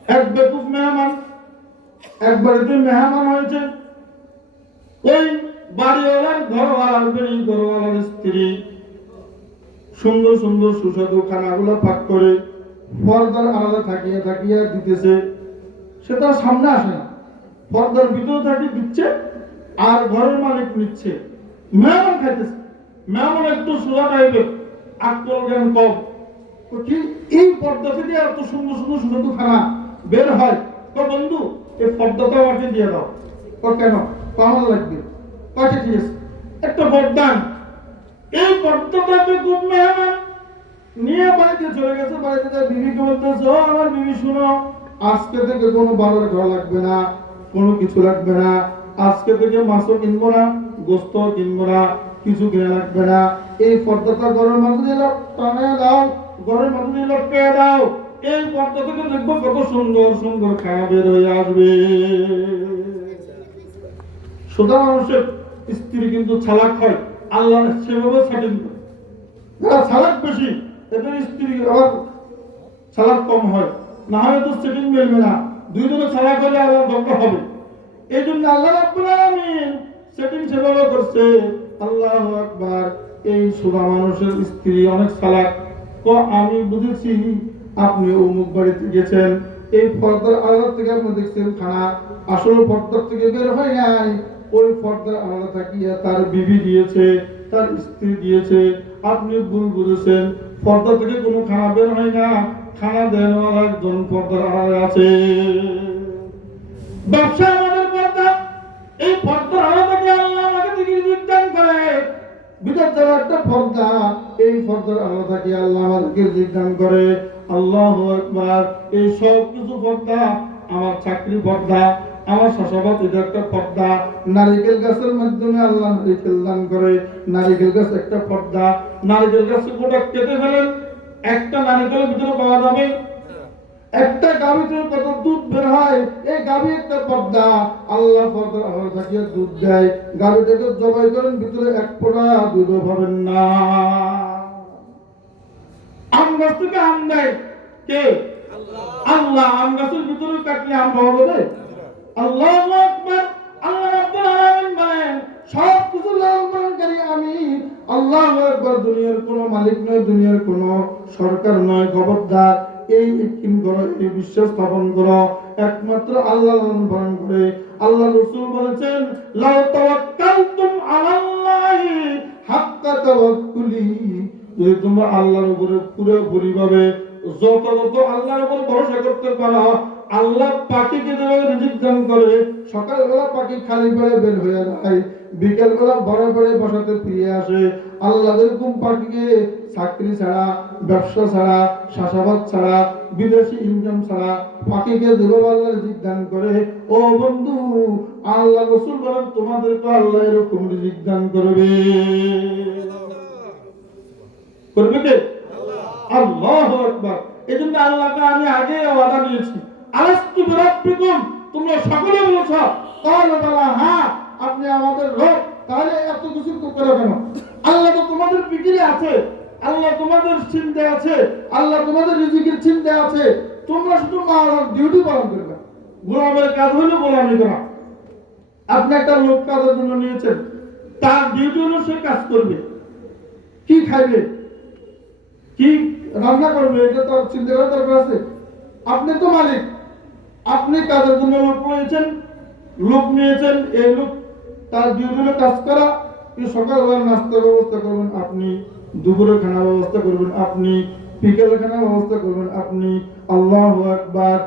এক বেকুব মেহমান, এক বাড়িতে মেহমান হয়েছে, ওই বাড়িওয়ালার ঘরওয়ালার স্ত্রী সুন্দর সুন্দর সুস্বাদু খানাগুলো পাক করে পর্দার আলাদা থাকিয়া থাকিয়া দিতেছে, সেটা সামনে আসে না, পর্দার ভিতরে থাকি দিচ্ছে আর ঘরের মালিক নিচ্ছে, মেহমান খাইতেছে। মেহমান একটু সোজা টাইপের, আকল জ্ঞান কম, তো কি এই পর্দা থেকে এত সুন্দর সুন্দর সুস্বাদু খানা বের হয়, তো বন্ধু এই পর্দাটা আমাকে দিয়ে দাও। তো কেন? আমার লাগবে। আচ্ছা ঠিক আছে, একটা পর্দা, এই পর্দাটাকে খুব মেহমান নিয়ে বাড়িতে চলে গেছে। বাড়িতে তার বিবিকে বলতেছে, ও আমার বিবি শুনো, আজকে থেকে কোনো বাবার ঘর লাগবে না, কোনো কিছু লাগবে না, আজকে থেকে মাছও কিনবো না, গোস্ত কিনবো না, কিছু কিনে লাগবে না, এই পর্দাটা ঘরের মাঝে দিয়ে টানে দাও, ঘরের মাঝে দিয়ে লটকে দাও, এই পর্দা থেকে দেখবো কত সুন্দর সুন্দর খাওয়া বের হয়ে আসবে। সুতরাং মানুষের স্ত্রী কিন্তু চালাক হয়, আল্লাহ সেভাবে সেটিং করে। যারা চালাক বেশি এদের স্ত্রী আবার চালাক কম হয়, না হলে তো সেটিং মিলবে না, দুইজনে চালাক হলে আল্লাহ ধ্বংস হবে। এই জন্য আল্লাহ রাব্বুল আলামিন সেটিং সেভাবে করছে। আল্লাহু আকবার। এই সুরা মানুষের স্ত্রী অনেক চালাক, তো আমি বুঝেছি আপনি অমুক বাড়িতে গেছেন, এই পর্দার আড়াল থেকে আপনি দেখছেন খানা আসলে পর্দার থেকে বের হয় নাই, ওই পর্দার আড়ালে থাকিয়া তার বিবি দিয়েছে, তার স্ত্রী দিয়েছে, আপনি ভুল বুঝেছেন, পর্দা থেকে কোনো খানা বের হয় না, খানা দেওয়ার একজন পর্দার আড়ালে আছে। ব্যবসা আমাদের পর্দা, এই পর্দার আড়াল থেকে আল্লাহ আমাকে দিকে বিজ্ঞান করে, বিদাত যাওয়ার একটা পর্দা, এই পর্দার আড়াল থেকে আল্লাহ আমাদেরকে বিজ্ঞান করে। আল্লাহু আকবার। এই সব কিছু পর্দা, আমার চাকরি পর্দা, আমার চাষাবাদ এটা একটা পর্দা, নারিকেল গাছের মাধ্যমে আল্লাহ নারিকেল দান করে, নারিকেল গাছ একটা পর্দা, নারিকেল গাছের গোটা কেটে ফেলেন, একটা নারিকেলের ভিতরে পাওয়া যাবে একটা গাভীর কত দুধ বের হয়, এই গাভী একটা পর্দা, আল্লাহ পর্দার আড়ালে থাকিয়া দুধ দেয়, গাভীটাকে জবাই করেন, ভিতরে এক ফোঁটা দুধও পাবেন না। আম গাছ থেকে আম দেয় কে? আল্লাহ। আম গাছের ভিতরে কাটলে আম পাওয়া যাবে? আল্লাহু আকবার। আল্লাহ রাব্বুল আলামিন বলেন, সব কিছু লালনকারী আমি আল্লাহু আকবার। দুনিয়ার কোনো মালিক নয়, দুনিয়ার কোনো সরকার নয়, খবরদার এই ইকিম করো, এই বিশ্বাস স্থাপন করো, একমাত্র আল্লাহ লালন পালন করে। আল্লাহ রাসূল বলেছেন, লাউ তাওয়াক্কালতুম আলাল্লাহি হাক্কা তাওয়াক্কুলি, যদি তোমরা আল্লাহর উপরে পুরোপুরিভাবে যথাযথ আল্লাহর উপর ভরসা করতে পারো, আল্লাহ পাখিকে যেভাবে রিজিক দান করে, সকালবেলা পাখি খালি পেটে বের হয়ে যায়, বিকেলবেলা ভরে ভরে বসাতে ফিরে আসে, আল্লাহ এরকম পাখিকে চাকরি ছাড়া, ব্যবসা ছাড়া, চাষাবাদ ছাড়া, বিদেশি ইনকাম ছাড়া পাখিকে যেভাবে আল্লাহ রিজিক দান করে, ও বন্ধু আল্লাহ রাসূল বলেন তোমাদেরকে আল্লাহ এরকম রিজিক দান করবে। করবে কে? আল্লাহু আকবার। এজন্য আল্লাহকে আমি আগে ওয়াদা দিয়েছি, আলাস্তু বিরাব্বিকুম, তোমরা সকলে বলছো ক্বালু বালা, হ্যাঁ আপনি আমাদের রব, তাহলে এত কিছু করে কেন? আল্লাহ তো তোমাদের ফিকিরে আছে, আল্লাহ তোমাদের চিন্তায় আছে, আল্লাহ তোমাদের রিজিকের চিন্তায় আছে, তোমরা শুধু মাওলার ডিউটি পালন করবে। গোলামের কাজ হলো গোলামি করা। আপনি একটা লোক কাজের জন্য নিয়েছেন, তার ডিউটি হলো সে কাজ করবে, কি খাইবে, কি রান্না করবে, এটা তো চিন্তা করার দরকার আছে। আপনি তো মালিক, আপনি কাজের জন্য লোক নিয়েছেন, এই লোক তার ডিউটি হলো কাজ করা, সকালবেলা নাস্তার ব্যবস্থা করবেন আপনি, দুপুরের খানা ব্যবস্থা করবেন আপনি, বিকেলের খানা ব্যবস্থা করবেন আপনি। আল্লাহু আকবার।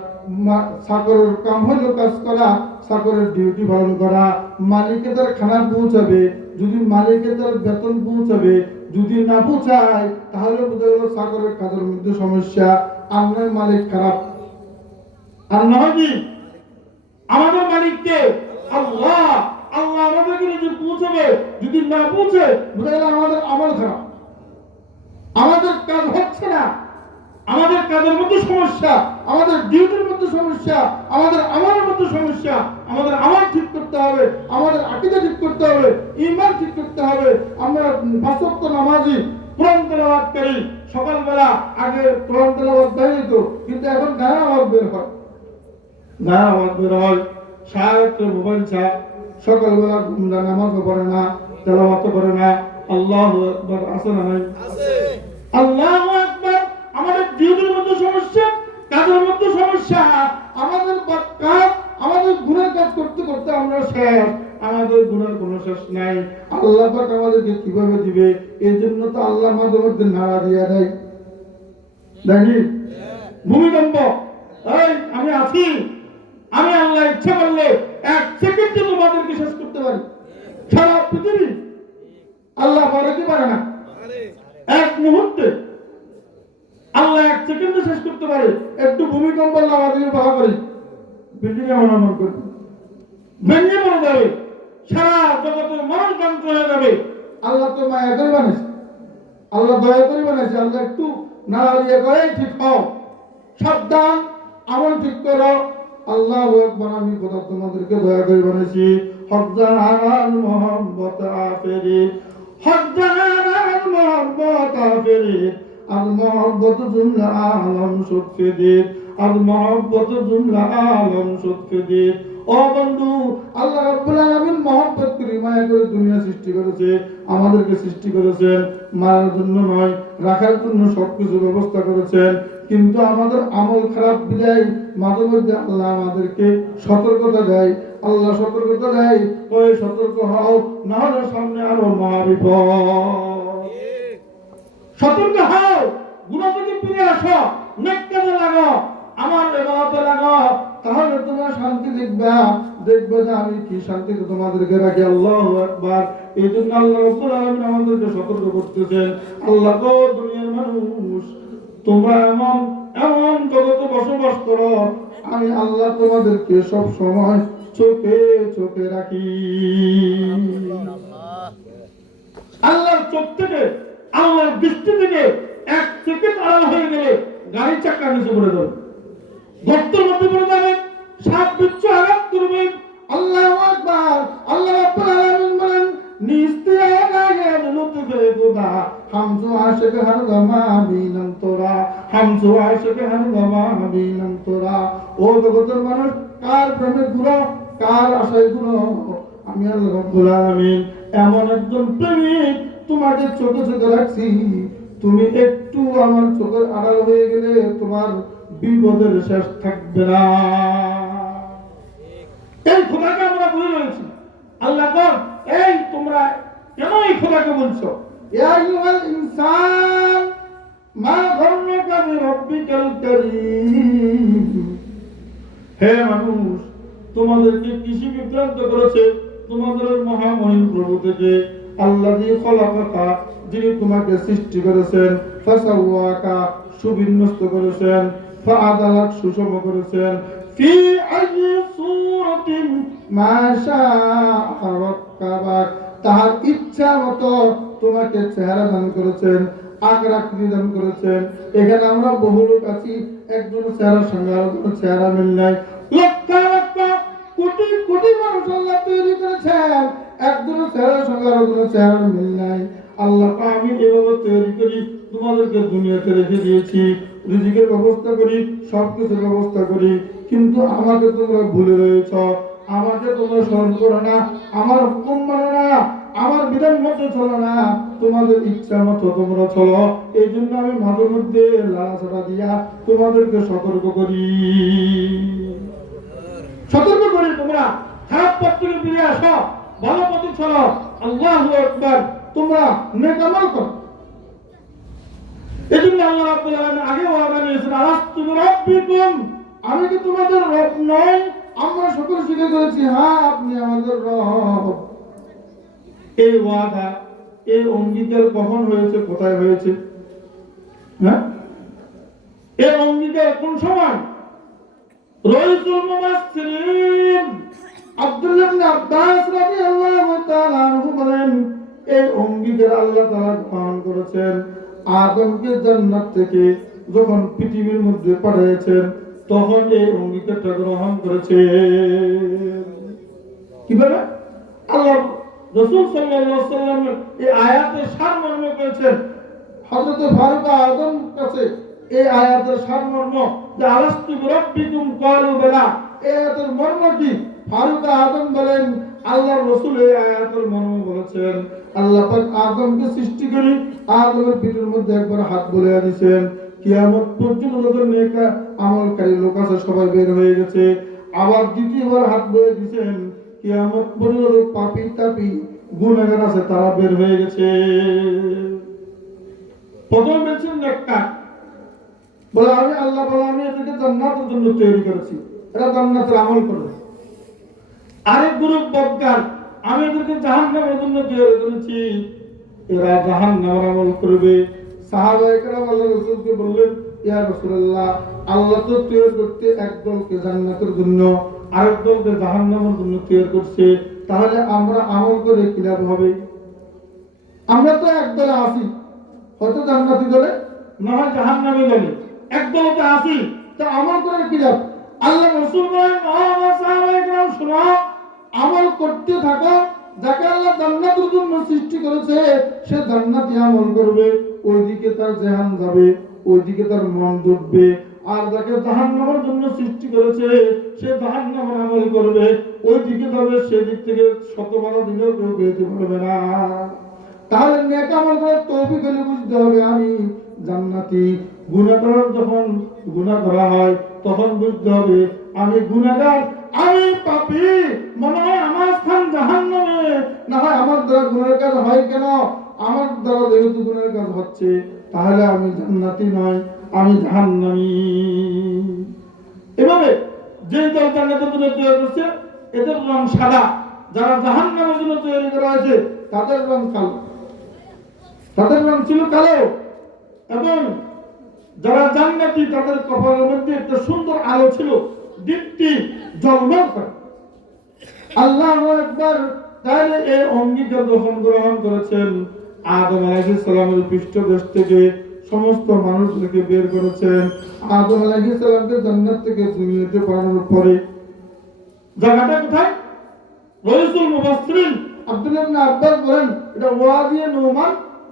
চাকরের কাম হলো কাজ করা, চাকরের ডিউটি পালন করা, মালিকে তার খানা পৌঁছাবে, যদি মালিকে তার বেতন পৌঁছাবে, যদি না পৌঁছায় তাহলে বোঝা গেল চাকরের কাজের মধ্যে সমস্যা, আপনার মালিক খারাপ। আর নয় কি আমাদের মালিককে আল্লাহ, আল্লাহ আমাদেরকে যদি পৌঁছাবে, যদি না পৌঁছে বোঝা গেল আমাদের আমল খারাপ, আমাদের কাজ হচ্ছে না, আমাদের কাজের মধ্যে সমস্যা, আমাদের ডিউটির মধ্যে সমস্যা, আমাদের আমলের মধ্যে সমস্যা। আমাদের আমল ঠিক করতে হবে, আমাদের আকীদা ঠিক করতে হবে, ঈমান ঠিক করতে হবে। আমরা পাঁচ ওয়াক্ত নামাজি, কোরআন তেলাওয়াত করি, সকালবেলা আগে কোরআন তেলাওয়াত দেয় তো, কিন্তু এখন গায়ে আওয়াজ বের হয়, গায়ে আওয়াজ বের হয়, সারারাত্রে মোবাইল ছাড়া, সকালবেলা নামাজও পড়ে না, তেলাওয়াতও করে না। আল্লাহু আকবার। আছে না নাই? আল্লাহু আকবার। আমাদের দিনের মধ্যে সমস্যা, কাজের মধ্যে সমস্যা, আমাদের কাজ, আমাদের গুনাহ কাজ করতে করতে আমরা শেষ, আমাদের গুনার কোনো শেষ নাই। আল্লাহ পাক আমাদেরকে কিভাবে দিবে? এই জন্য তো আল্লাহ মাঝে মধ্যে নাড়া দিয়ে দেয়, দেখি ভূমিকম্প। এই আমি আছি, আমি আল্লাহ ইচ্ছা করলে এক সেকেন্ডে তোমাদেরকে শেষ করতে পারি সারা পৃথিবী। আল্লাহ পারে কি পারে না? এক মুহূর্তে আল্লাহ এক সেকেন্ডে শেষ করতে পারে। একটু ভূমিকম্প আমাদের বাহা করি, বিল্ডিং এমন করি, ভেঙে পড়ে যাবে, সারা জগতের মানুষ ধ্বংস হয়ে যাবে। আল্লাহ তো মায়া করে বানাইছে, আল্লাহ দয়া করে বানাইছে। আল্লাহ একটু নাড়া দিয়ে করে ঠিক হও, সাবধান, আমল ঠিক করো। আল্লাহু আকবার। আমি খোদা তোমাদেরকে দয়া করে বানাইছি। হজ্জাহান মোহাম্মত আফেরি, হজ্জাহান মোহাম্মত আফেরি, আল মোহাম্মত জুমলা আলম সুদফিদির, আল মোহাম্মত জুমলা আলম সুদফিদির। ও বন্ধু, আল্লাহ রাব্বুল আলামিন মহব্বত করে মায়া করে দুনিয়া সৃষ্টি করেছে, আমাদেরকে সৃষ্টি করেছেন মারার জন্য নয়, রাখার জন্য সবকিছু ব্যবস্থা করেছেন। কিন্তু আমাদের আমল খারাপ বিদায় মাঝে মধ্যে আল্লাহ আমাদেরকে সতর্কতা দেয়। আল্লাহ সতর্কতা দেয়, ওই সতর্ক হও, না হলে সামনে আরো মহাবিপদ। সতর্ক হও, গুনাহ থেকে ফিরে আসো, নেক কাজে লাগো, আমার ইবাদতে লাগো, তাহলে তোমরা শান্তি দেখবা, দেখবে যে আমি কি শান্তিতে তোমাদেরকে রাখি। আল্লাহু আকবার। এই জন্য আল্লাহ রাব্বুল আলামিন আমাদেরকে সতর্ক করতেছেন। আল্লাহ গো, দুনিয়ার মানুষ, তোমরা এমন এমন জগতে বসবাস করো, আমি আল্লাহ তোমাদেরকে সব সময় চোখে চোখে রাখি। আল্লাহর চোখ থেকে, আল্লাহর দৃষ্টি থেকে এক সেকেন্ড আড়াল হয়ে গেলে গাড়ি চাকা নিচে পড়ে যাবে, গর্তের মধ্যে পড়ে যাবে, সাপ বিচ্ছু আঘাত করবে। আল্লাহু আকবার। আল্লাহ রাব্বুল আলামিন বলেন, নিস্তিয়া গায়ে লুৎফে খুদা, হামজু আশিক হর গমা বিনম তোরা, হামজু আশিক হর গমা বিনম তোরা। ও জগতের মানুষ, কার প্রেমে ঘুরো, কার আশায় ঘুরো? আমি আল্লাহ রাব্বুল আলামিন এমন একজন প্রেমিক তোমাকে চোখে চোখে রাখছি, তুমি একটু আমার চোখের আড়াল হয়ে গেলে তোমার বিপদের শেষ থাকবে না। এই খোদাকে আমরা ভুলে রয়েছি। আল্লাহ কর, এই তোমরা কেন এই খোদাকে বলছো? ইয়া আইয়ুহাল ইনসান মা গররাকা বিরাব্বিকাল কারীম। হে মানুষ, তোমাদেরকে কিসে বিভ্রান্ত করেছে তোমাদের মহামহিম প্রভু থেকে? আল্লাযী খলাকাকা, যিনি তোমাকে সৃষ্টি করেছেন, ফাসাওয়াকা, সুবিন্যস্ত করেছেন, ফাআদালাক, সুষম করেছেন, ফি আইয়ি সূরাতিন মা শাআ রাক্কাবাক, তার ইচ্ছা মতো তোমাকে চেহারা দান করেছেন, আকৃতি দান করেছেন। এখানে আমরা বহু লোক আছি, একজন চেহারার সঙ্গে আরেকজনের চেহারা মিল নাই। লক্ষ লক্ষ কোটি কোটি মানুষ আল্লাহ তৈরি করেছেন, একজনের চেহারার সঙ্গে আরেকজনের চেহারা মিল নাই। আল্লাহ আমি এভাবে তৈরি করি, তোমাদেরকে দুনিয়াতে রেখে দিয়েছি, রিজিকের ব্যবস্থা করি, সবকিছুর ব্যবস্থা করি, কিন্তু আমাকে তোমরা ভুলে রয়েছ, আমাকে তোমরা স্মরণ করো না, আমার হুকুম মানো না, আমার বিধান মতো চলো না, তোমাদের ইচ্ছা মতো তোমরা চলো। এই জন্য আমি মাঝে মধ্যে লাড়াছাড়া দিয়া তোমাদেরকে সতর্ক করি, তোমরা খারাপ পথ থেকে ফিরে আসো, ভালো পথে চলো। আল্লাহু আকবার। তোমরা নেক আমল করো। এই জন্য আল্লাহ রাব্বুল আলামিন আগে ওয়াদা দিয়েছেন, আলাস্তু বিরাব্বিকুম, আমি কি তোমাদের রব নই? আমরা সকল স্বীকার করেছি, হ্যাঁ আপনি আমাদের রব। এই ওয়াদা, এই অঙ্গীকার কখন হয়েছে, কোথায় হয়েছে? হ্যাঁ, এই অঙ্গীকার কোন সময়? রাইসুল মুফাসসিরিন আব্দুল্লাহ ইবনে আব্বাস রাদিয়াল্লাহু তাআলা আনহু বলেন, এই অঙ্গীকার আল্লাহ তাআলা গ্রহণ করেছেন আদমকে জান্নাত থেকে যখন পৃথিবীর মধ্যে পাঠিয়েছেন, তখন এই অঙ্গীকারটা গ্রহণ করেছেন। কিভাবে? আল্লাহ রাসূল সাল্লাল্লাহু আলাইহি ওয়াসাল্লাম এই আয়াতের সারমর্ম করেছেন হযরত ফারুক আযম কাছে। এই আয়াতের সারমর্ম যে আলাস্তু বিরাব্বিকুম ক্বালু বালা, এই আয়াতের মর্ম কি? ফারুক আযম বলেন, আল্লাহ রাসূল এই আয়াতের মর্ম বলেছেন, আল্লাহ পাক আদমকে সৃষ্টি করে আদমের পিঠের মধ্যে একবার হাত বুলিয়ে দিয়েছেন, কিয়ামত পর্যন্ত যত নেক আমলকারী লোক আছে সবাই বের হয়ে গেছে। আবার দ্বিতীয়বার হাত বুলিয়ে দিয়েছেন, কিয়ামত পর্যন্ত পাপী তাপী গুনাহগার আছে তারা বের হয়ে গেছে। প্রথম বলছেন নেককার, বলে আমি আল্লাহ বলে আমি এদেরকে জান্নাতের জন্য তৈরি করেছি, এরা জান্নাতের আমল করবে। আরেক গ্রুপ বদকার, আমি এদেরকে জাহান্নামের জন্য তৈরি করেছি, এরা জাহান্নামের আমল করবে। সাহাবায়ে কেরাম আল্লাহ রাসূলকে বললেন, ইয়া রাসূলুল্লাহ, আল্লাহ তো তৈরি করতে এক দলকে জান্নাতের জন্য আরেক দলকে জাহান্নামের জন্য তৈরি করছে, তাহলে আমরা আমল করে কি লাভ হবে? আমরা তো এক দলে আছি, হয়তো জান্নাতি দলে না হয় জাহান্নামী দলে, এক দলতে আছি, তা আমল করে কি লাভ? আল্লাহ রাসূল বলেন, আমার সাহাবায়ে কেরাম শোনো, আমল করতে থাকো, যাকে আল্লাহ জান্নাতের জন্য সৃষ্টি করেছে সে জান্নাতি আমল করবে, ওইদিকে তার জাহান যাবে, ওইদিকে তার মন ডুববে। আর যাকে জাহান্নামের জন্য সৃষ্টি করেছে সে জাহান্নামের আমল করবে, ওইদিকে যাবে, সেদিক থেকে শতবার দিলেও কেউ পেতে পারবে না। তাহলে নেক আমল করার তৌফিক হলে বুঝতে হবে আমি জান্নাতি। গুনাহ করার যখন গুনাহ করা হয় তখন বুঝতে হবে আমি গুনাহগার, আমি পাপী, মনে হয় আমার স্থান জাহান্নামে, না হয় আমার দ্বারা গুনাহের কাজ হয় কেন? আমার দ্বারা যেহেতু গুনাহের কাজ হচ্ছে, তাহলে আমি জান্নাতি নয়, আমি জাহান্নামী। এভাবে যে দল জান্নাতের জন্য তৈরি করছে এদের রং সাদা, যারা জাহান্নামের জন্য তৈরি করা হয়েছে তাদের রং কালো, তাদের রং ছিল কালো। এবং যারা জান্নাতি তাদের কপালের মধ্যে একটা সুন্দর আলো ছিল, দীপ্তি ঝলমল করে। আল্লাহু আকবার। তাহলে এই অঙ্গীকার যখন গ্রহণ করেছেন, আদম আলাইহিস সালামের পৃষ্ঠদেশ থেকে সমস্ত মানুষদেরকে বের করেছেন, আদম আলাইহিস সালামকে জান্নাত থেকে দুনিয়াতে পাঠানোর পরে জায়গাটা কোথায়? রাইসুল মুফাসসিরিন আব্দুল্লাহ ইবনে আব্বাস বলেন এটা ওয়াদিয়ে নুমান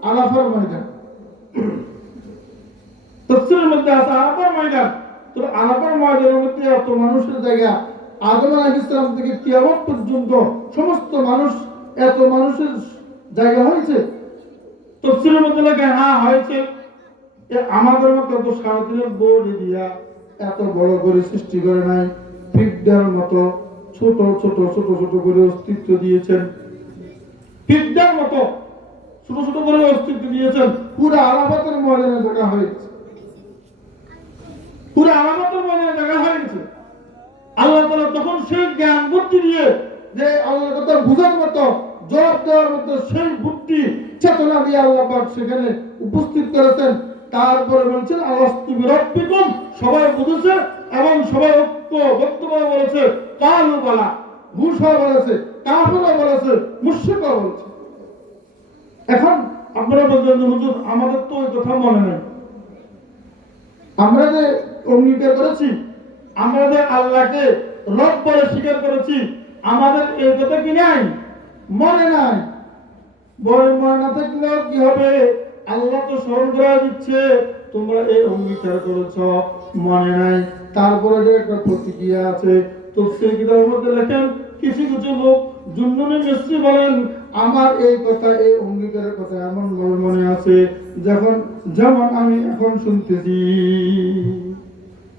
আরাফার ময়দান। তাফসীরের মধ্যে আছে আরাফার ময়দান। তো আরাফার ময়দানের মধ্যে এত মানুষের জায়গা, আদম আলাইহিস সালাম থেকে কিয়ামত পর্যন্ত সমস্ত মানুষ, এত মানুষের জায়গা হয়েছে? তাফসীরের মধ্যে লেখা হ্যাঁ হয়েছে। আমাদের মতো তো সারাদিনের বডি দিয়া এত বড় করে সৃষ্টি করে নাই, পিঁপড়ার মতো ছোট ছোট ছোট ছোট করে অস্তিত্ব দিয়েছেন, পিঁপড়ার মতো ছোট ছোট করে অস্তিত্ব দিয়েছেন। পুরো আরাফাতের ময়দানে জায়গা হয়েছে, পুরো আরাফাতের ময়দানে জায়গা হয়েছে। আল্লাহ তাআলা তখন সেই জ্ঞান বুদ্ধি দিয়ে, যে আল্লাহর কথা বুঝার মতো, জবাব দেওয়ার মতো সেই বুদ্ধি চেতনা দিয়ে আল্লাহ পাক সেখানে উপস্থিত করেছেন। তারপরে বলছেন আলাস্তু বিরাব্বিকুম, সবাই বুঝেছে এবং সবাই ঐক্যবদ্ধভাবে বলেছে কালু বালা, ঘুষা বলেছে, কাফেরও বলেছে, মুশরিকও বলেছে। এখন আপনারা বলছেন হুজুর আমাদের তো ওই কথা মনে নাই, আমরা যে অঙ্গীকার করেছি, আমরা যে আল্লাহকে রব বলে স্বীকার করেছি, আমাদের এই কথা কি নাই? মনে নাই। বড় মনে না থাকলে কি হবে? আল্লাহ তো স্মরণ করা দিচ্ছে তোমরা এই অঙ্গীকার করেছ, মনে নাই। তারপরে যে একটা প্রতিক্রিয়া আছে, তো সেই কিতাবের মধ্যে লেখেন কিছু কিছু লোক জুন্নুনি মিসরি বলেন আমার এই কথা, এই অঙ্গীকারের কথা এমন মনে আছে যেমন আমি এখন শুনতেছি।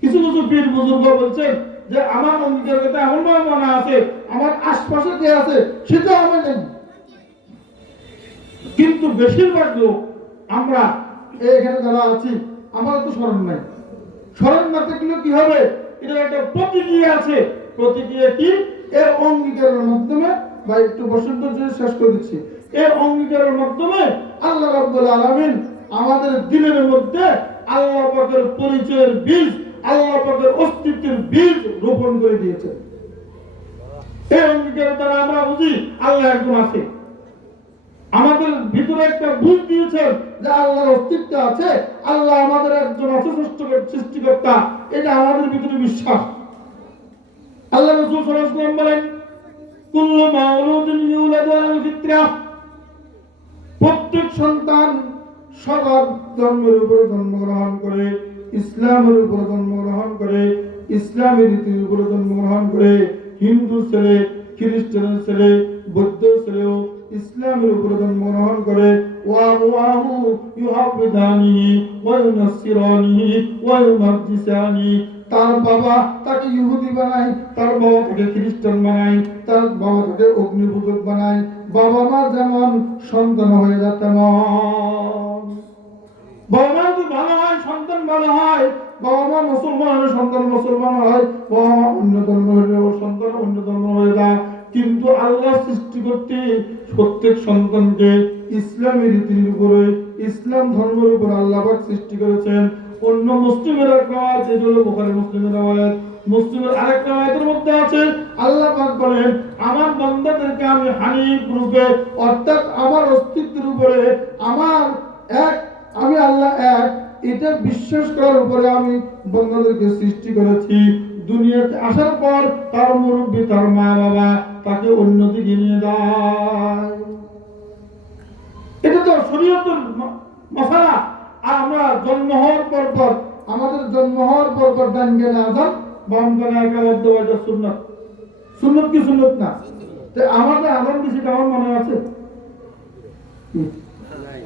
কিছু কিছু পীর বুজুর্গ বলছেন যে আমার অঙ্গীকারের কথা এমন ভাবে মনে আছে, আমার আশপাশে যে আছে সেটা আমি জানি। কিন্তু বেশিরভাগ লোক আমরা এখানে যারা আছি আমার তো স্মরণ নাই। স্মরণ না থাকলে কি হবে? এটা একটা প্রতিক্রিয়া আছে। প্রতিক্রিয়া কি? এর অঙ্গীকারের মাধ্যমে, বা একটু বসন্ত শেষ করে দিচ্ছি, এর অঙ্গীকারের মাধ্যমে আল্লাহ রাব্বুল আলামিন আমাদের দিলের মধ্যে আল্লাহ পাকের পরিচয়ের বীজ, আল্লাহ পাকের অস্তিত্বের বীজ রোপণ করে দিয়েছেন। এই অঙ্গীকারের দ্বারা আমরা বুঝি আল্লাহ একজন আছে, আমাদের ভিতরে একটা বুঝ দিয়েছেন যে আল্লাহর অস্তিত্ব আছে, আল্লাহ আমাদের একজন আছে সৃষ্টিকর্তা, এটা আমাদের ভিতরে বিশ্বাস। আল্লাহ রাসূল সাল্লাল্লাহু আলাইহি ওয়াসাল্লাম বলেন কুল্লু মাউলুদিন ইউলাদু আলাল ফিতরাহ, প্রত্যেক সন্তান সবার ধর্মের উপরে জন্মগ্রহণ করে, ইসলামের উপরে জন্মগ্রহণ করে, ইসলামী রীতির উপরে জন্মগ্রহণ করে। হিন্দু ছেলে খ্রিস্টানের ছেলে, বৌদ্ধ ছেলেও ইসলামের উপরে জন্মগ্রহণ করে। ওয়াহু ইউহাবিদানিহি ওয়া ইউনাসসিরানিহি ওয়া ইউমাজ্জিসানি। তার বাবা তাকে ইহুদি বানায়, তার বাবা তাকে খ্রিস্টান বানায়, তার বাবা তাকে অগ্নিপূজক বানায়। বাবা মা যেমন, সন্তান হয়ে যায় তেমন। বাবা মা যদি ভালো হয়, সন্তান ভালো হয়। বাবা মা মুসলমান হলে সন্তান মুসলমান হয়, বাবা মা অন্য ধর্ম হলে সন্তান অন্য ধর্ম হয়ে যায়। কিন্তু আল্লাহ সৃষ্টি করতে প্রত্যেক সন্তানকে ইসলামের রীতির উপরে, ইসলাম ধর্মের উপরে আল্লাহ পাক সৃষ্টি করেছেন। অন্য মুসলিমের এক রাওয়ায়াত, এটা হলো বুখারী মুসলিমের রাওয়ায়াত। মুসলিমের আরেকটা রাওয়ায়াতের মধ্যে আছে, আল্লাহ পাক বলেন, আমার বান্দাদেরকে আমি হানিফ রূপে, অর্থাৎ আমার অস্তিত্বের উপরে, আমার এক, আমি আল্লাহ এক, এটা বিশ্বাস করার উপরে আমি বান্দাদেরকে সৃষ্টি করেছি। দুনিয়াতে আসার পর তার মুরব্বী, তার মা বাবা তাকে অন্যদিকে নিয়ে যায়। এটা তো শরীয়তের মাসালা। আমরা জন্ম হওয়ার পর আমাদের জন্ম হওয়ার পর ডান কানে আযান, বাম কানে একামত দেওয়া, এটা সুন্নাত। সুন্নাত কি সুন্নাত না? তো আমাদের আযান দিছি, আমার মনে আছে?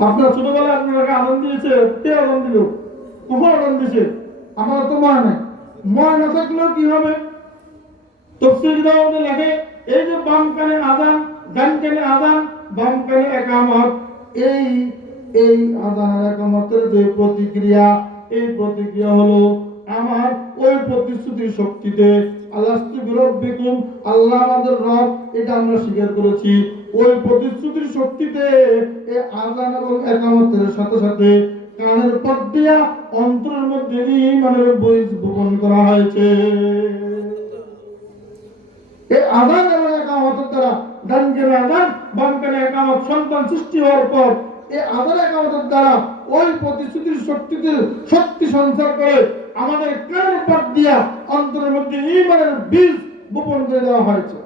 আপনার ছোটবেলায় আপনাকে আযান দিয়েছে, কে আযান দিল, কখন আযান দিয়েছে? আমার তো মনে নাই। মনে না থাকলেও কি হবে? তাফসীর গ্রন্থে লেখে, এই যে বাম কানে আযান, ডান কানে আযান, বাম কানে একামত, এই এই আযানের একামতের যে প্রতিক্রিয়া, এই প্রতিক্রিয়া হলো আমার ওই প্রতিশ্রুতির শক্তিতে, আলাস্তু বিরাব্বিকুম, আল্লাহ আমাদের রব, এটা আমরা স্বীকার করেছি। ওই প্রতিশ্রুতির শক্তিতে এই আযান এবং একামতের সাথে সাথে কানের পর্দিয়া অন্তরের মধ্যে ঈমানের বীজ বপন করা হয়েছে। এই আযান এবং একামতের দ্বারা, ডান কানে আযান, বাম কানে একামত, সন্তান সৃষ্টি হওয়ার পর এই আযান একামতের দ্বারা ওই প্রতিশ্রুতির শক্তিতে শক্তি সঞ্চার করে আমাদের কানের পর্দিয়া অন্তরের মধ্যে ঈমানের বীজ বপন করে দেওয়া হয়েছে।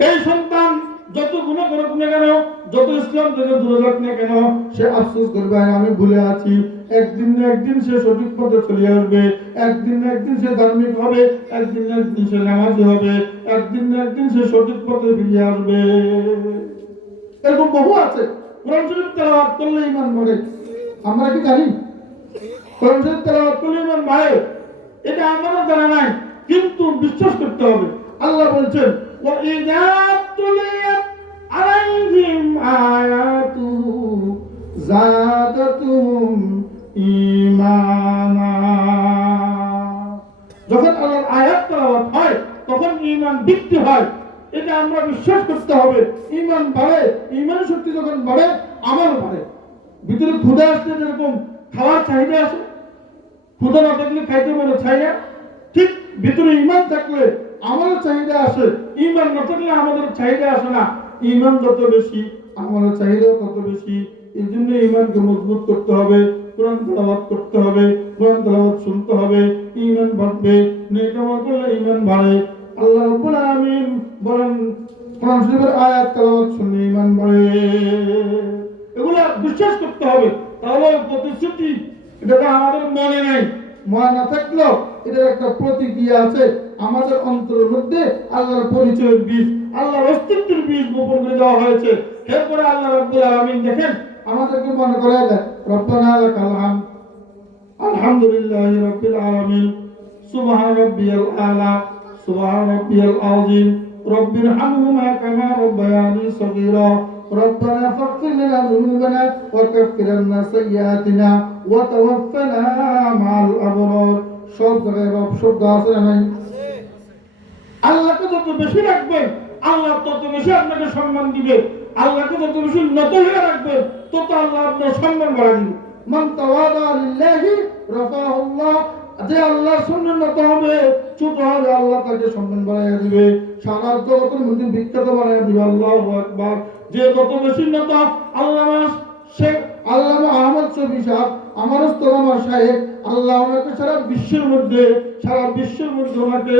এই সন্তান যত গুনাহ করুক না কেন, যত ইসলাম থেকে দূরে যাক না কেন, সে আফসোস করবে, আমি ভুলে আছি। একদিন না একদিন সে সঠিক পথে চলে আসবে, একদিন না একদিন সে ধার্মিক হবে, একদিন না একদিন সে নামাজি হবে, একদিন না একদিন সে সঠিক পথে ফিরে আসবে। এরকম বহু আছে। কোরআন শরীফ তেলাওয়াত করলে ঈমান বাড়ে, আমরা কি জানি? কোরআন শরীফ তেলাওয়াত করলে ঈমান বাড়ে, এটা আমাদের জানা নাই, কিন্তু বিশ্বাস করতে হবে। আল্লাহ বলছেন, وَإِذَا تُلِيَتْ عَلَيْهِمْ آيَاتُهُ زَادَتْهُمْ ঈমানা। যখন আল্লাহর আয়াত তেলাওয়াত হয় তখন ঈমান বৃদ্ধি হয়, এটা আমরা বিশ্বাস করতে হবে। ঈমান বাড়ে, ঈমান শক্তি যখন বাড়ে, আমল বাড়ে। ভিতরে ক্ষুধা আসলে যেরকম খাওয়ার চাহিদা আসে, ক্ষুধা না থাকলে খাইতে মনে চায় না, ঠিক ভিতরে ঈমান থাকলে আমলের চাহিদা আসে। ঈমান না থাকলে আমাদের চাহিদা আসে না। ঈমান যত বেশি, আমলের চাহিদা তত বেশি। এই জন্য ঈমানকে মজবুত করতে হবে, কোরআন তেলাওয়াত করতে হবে, কোরআন তেলাওয়াত শুনতে হবে, ঈমান বাড়বে। নেক আমল করলে ঈমান বাড়ে। আল্লাহ রাব্বুল আলামিন বলেন, কোরআন শরীফের আয়াত তেলাওয়াত শুনলে ঈমান বাড়ে। এগুলো বিশ্বাস করতে হবে। তাহলে প্রতিশ্রুতি, এটা আমাদের মনে নাই, মনে না থাকলেও এটার একটা প্রতিক্রিয়া আছে। আমাদের অন্তরের মধ্যে আল্লাহর পরিচয়ের বীজ, আল্লাহর অস্তিত্বের বীজ বপন করে দেওয়া হয়েছে। এরপরে আল্লাহ রাব্বুল আলামিন দেখেন আমাদেরকে মনে করে দেয়, রব্বানা লাকাল হামদ, আলহামদুলিল্লাহি রাব্বিল আলামিন, সুবহান রাব্বিয়াল আলা, সুবহান রাব্বিয়াল আযীম, রব্বিরহামহুমা কামা রাব্বায়ানি সগীরা, রব্বানা ফাগফির লানা যুনুবানা ওয়া কাফির আন্না সাইয়্যাতিনা ওয়া তাওয়াফফানা মা'আল আবরার। সব জায়গায় রব শব্দ আছে না নাই? আল্লাহকে যত বেশি রাখবেন, আল্লাহ তত বেশি আপনাকে সম্মান দিবে। আল্লাহকে যত বেশি নত হয়ে রাখবেন, তত আল্লাহ আপনার সম্মান বাড়ায় দিবে। মান তাওয়াদা লিল্লাহি রাফাহুল্লাহ, যে আল্লাহর সামনে নত হবে, ছোট হবে, আল্লাহ তাকে সম্মান বাড়ায় দিবে, সারা জগতের মধ্যে বিখ্যাত বানায় দিবে। আল্লাহু আকবার। যে যত বেশি নত, আল্লামা শেখ আল্লামা আহমদ শফী সাহেব, আমার উস্তাদ, আমার শায়েখ, আল্লাহ ওনাকে সারা বিশ্বের মধ্যে ওনাকে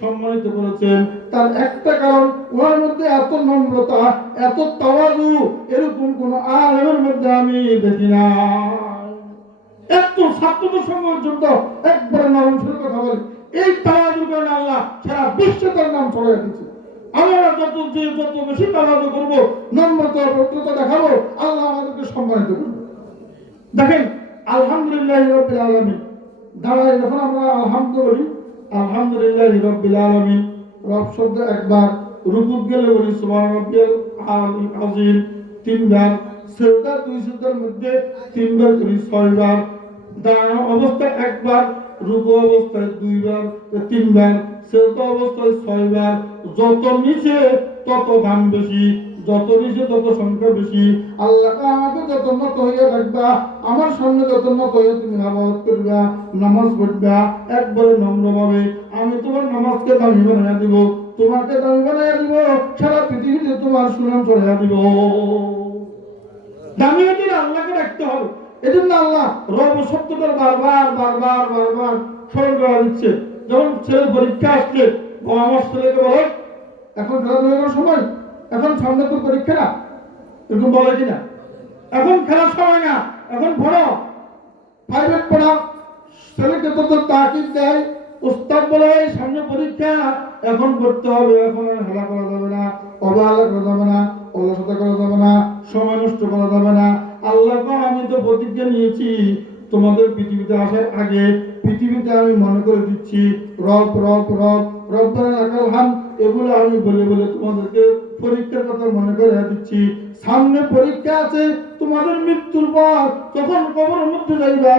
সম্মানিত করেছেন। তার একটা কারণ, ওনার মধ্যে এত নম্রতা, এত তাওয়াজু, এরকম কোন আলেমের মধ্যে আমি দেখি না। এত ছাত্রদের সঙ্গে পর্যন্ত একবারে নরম সুরে কথা বলে, এই তাওয়াজুর কারণে আল্লাহ সারা বিশ্বে তার নাম ছড়িয়ে দিচ্ছে। আমরা যত বেশি তাওয়াজু করবো, নম্রতা ভদ্রতা দেখাবো, আল্লাহ আমাদেরকে সম্মানিত করবে। দেখেন আলহামদুলিল্লাহ রাব্বিল আলামিন, দাঁড়ায় যখন আমরা আলহামদুলিল্লাহ রাব্বিল আলামিন, রব শব্দ একবার, রুকুত গেলে বলি সুবহান রাব্বিয়াল আযীম তিনবার, সিজদা দুই সিজদার মধ্যে তিনবার করি 6 বার, দাঁড়ানো অবস্থায় একবার, রুকু অবস্থায় দুইবার, তিনবার, সিজদা অবস্থায় 6 বার। যত নিচে তত দাম বেশি, যত নিচে তত সংখ্যা বেশি। আল্লাহ আমাকে যত নত হইয়া রাখবা, আমার সামনে যত নত হইয়া তুমি ইবাদত করবা, নামাজ পড়বা একবারে নম্রভাবে, আমি তোমার নামাজকে দামি বানাইয়া দিব, তোমাকে দামি বানাইয়া দিব, সারা পৃথিবীতে তোমার সুনাম ছড়াইয়া দিব। দামি হতে আল্লাহকে রাখতে হবে। এজন্য আল্লাহ রব শব্দটা বারবার স্মরণ করা দিচ্ছে। যখন ছেলের পরীক্ষা আসছে, আমার ছেলেকে বলে এখন খেলাধুলার সময়, এখন সামনে তো পরীক্ষা না, এরকম বলে কিনা? এখন খেলার সময় না, এখন পড়ো, প্রাইভেট পড়া। ছেলেকে তো তাকিদ দেয়, উস্তাদ বলে সামনে পরীক্ষা, এখন পড়তে হবে, এখন আর খেলা করা যাবে না, অবহেলা করা যাবে না, অলসতা করা যাবে না, সময় নষ্ট করা যাবে না। আল্লাহ আমি তো প্রতিজ্ঞা নিয়েছি, তোমাদের পৃথিবীতে আসার আগে পৃথিবীতে আমি মনে করে দিচ্ছি রব রব রব রব্বানা লাকাল হামদ, এগুলো আমি বলে বলে তোমাদেরকে পরীক্ষার কথা মনে করে দিচ্ছি। সামনে পরীক্ষা আছে, তোমাদের মৃত্যুর পর যখন কবরের মধ্যে যাইবা,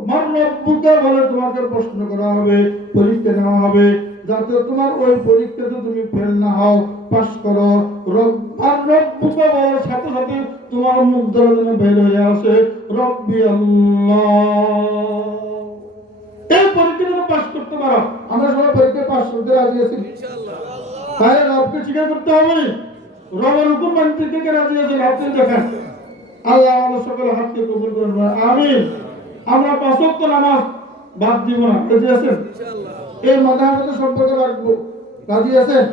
আমার রব্বুকে বলে তোমাকে প্রশ্ন করা হবে, পরীক্ষা নেওয়া হবে, যাতে তোমার ওই পরীক্ষাতে তুমি ফেল না হও, পাস করো। রব্বুকে বলার সাথে সাথে তোমার মুখ দ্বারা যেন বের হয়ে আসে রব্বি আল্লাহ। এই পরীক্ষা পাস করতে পারো। আমরা সবাই পরীক্ষা পাস করতে রাজি আছি ইনশাআল্লাহ। তাই রবকে স্বীকার করতে হবে, রবের হুকুম মানতে কে রাজি আছে? হাত দেখান। আল্লাহ আমাদের সকল হাতকে কবুল করুন, আমিন। আমরা 5 ওয়াক্ত নামাজ বাদ দিব না, রাজি আছেন ইনশাআল্লাহ? এই মাদ্রাসাতে সম্পর্ক রাখবো, রাজি আছেন?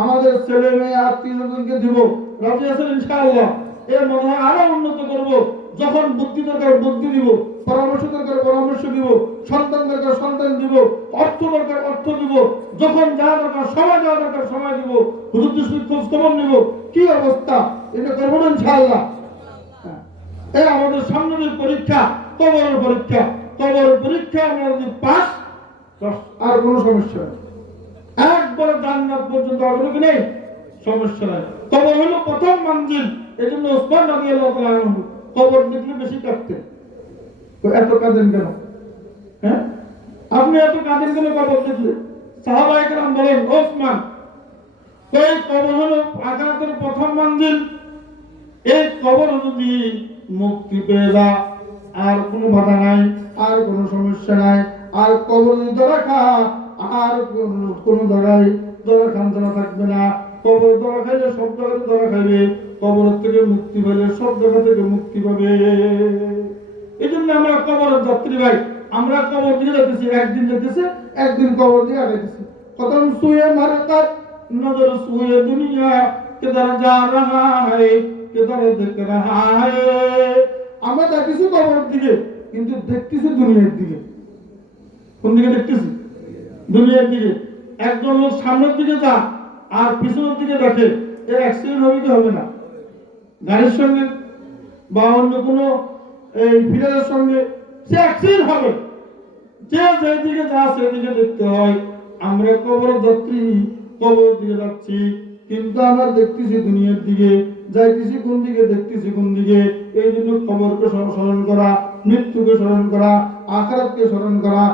আমাদের ছেলে মেয়ে আত্মীয়জনকে দিব, রাজি আছেন ইনশাআল্লাহ? এই মাদ্রাসা আরো উন্নত করব। যখন বুদ্ধি দরকার বুদ্ধি দিব, পরামর্শ দরকার পরামর্শ দিব, সন্তান দরকার সন্তান দিব, অর্থ দরকার অর্থ দিব, যখন যা দরকার সময় দেওয়া দরকার সময় দিব, হুজুরদের খোঁজ খবর নিব, কি অবস্থা, এটা করবো না ইনশাআল্লাহ? এই আমাদের সামনে যে পরীক্ষা, কবরের পরীক্ষা, কবরের পরীক্ষা আমরা যদি পাস, আর কোনো সমস্যা নেই, একবারে জান্নাত পর্যন্ত অগ্রগতি নেই, সমস্যা নাই। কবর হলো প্রথম মঞ্জিল। এই জন্য ওসমান রাদিয়াল্লাহু তাআলা আনহু কবর দেখলে বেশি কাঁদতেন। তো এত কাঁদেন কেন? হ্যাঁ, আপনি এত কাঁদেন কেন কবর দেখলে? সাহাবায়ে কেরাম বলেন, ওসমান, এই কবর হলো আখিরাতের প্রথম মঞ্জিল। এই কবর যদি মুক্তি পেয়ে যা, আর কোনো বাধা নাই, আর কোনো সমস্যা নাই, আর কবর ধরা খা, আর কোনো ধরাই ধরা খান্তনা থাকবে না। কবর ধরা খাইলে সব জায়গাতে ধরা খাইবে, কবর থেকে মুক্তি পেলে সব জায়গা থেকে মুক্তি পাবে। এই জন্য আমরা কবরের যাত্রী ভাই, আমরা কবর দিয়ে যেতেছি, একদিন যেতেছে একদিন কবর দিয়ে আগাইতেছি। কদম সুয়ে মারকাত নজর সুয়ে দুনিয়া কিধর যা রাহা है কিধর দেখ রাহা है। আমরা দেখতেছি কবরের দিকে, কিন্তু দেখতেছি দুনিয়ার দিকে। কোন দিকে দেখতেছি? দুনিয়ার দিকে। একজন লোক সামনের দিকে যা আর পিছনের দিকে দেখে, এর অ্যাক্সিডেন্ট হবে কি হবে না? গাড়ির সঙ্গে বা অন্য কোনো এই ফিরারের সঙ্গে সে অ্যাক্সিডেন্ট হবে। যে যেদিকে যা সেদিকে দেখতে হয়। আমরা কবর যাত্রী, কবর দিকে যাচ্ছি, কিন্তু আমরা দেখতেছি দুনিয়ার দিকে, যাইতেছি কোন দিকে, দেখতেছি কোন দিকে। এই জন্য কবরকে স্মরণ করা, মৃত্যুকে স্মরণ করা, আখিরাতকে স্মরণ করা,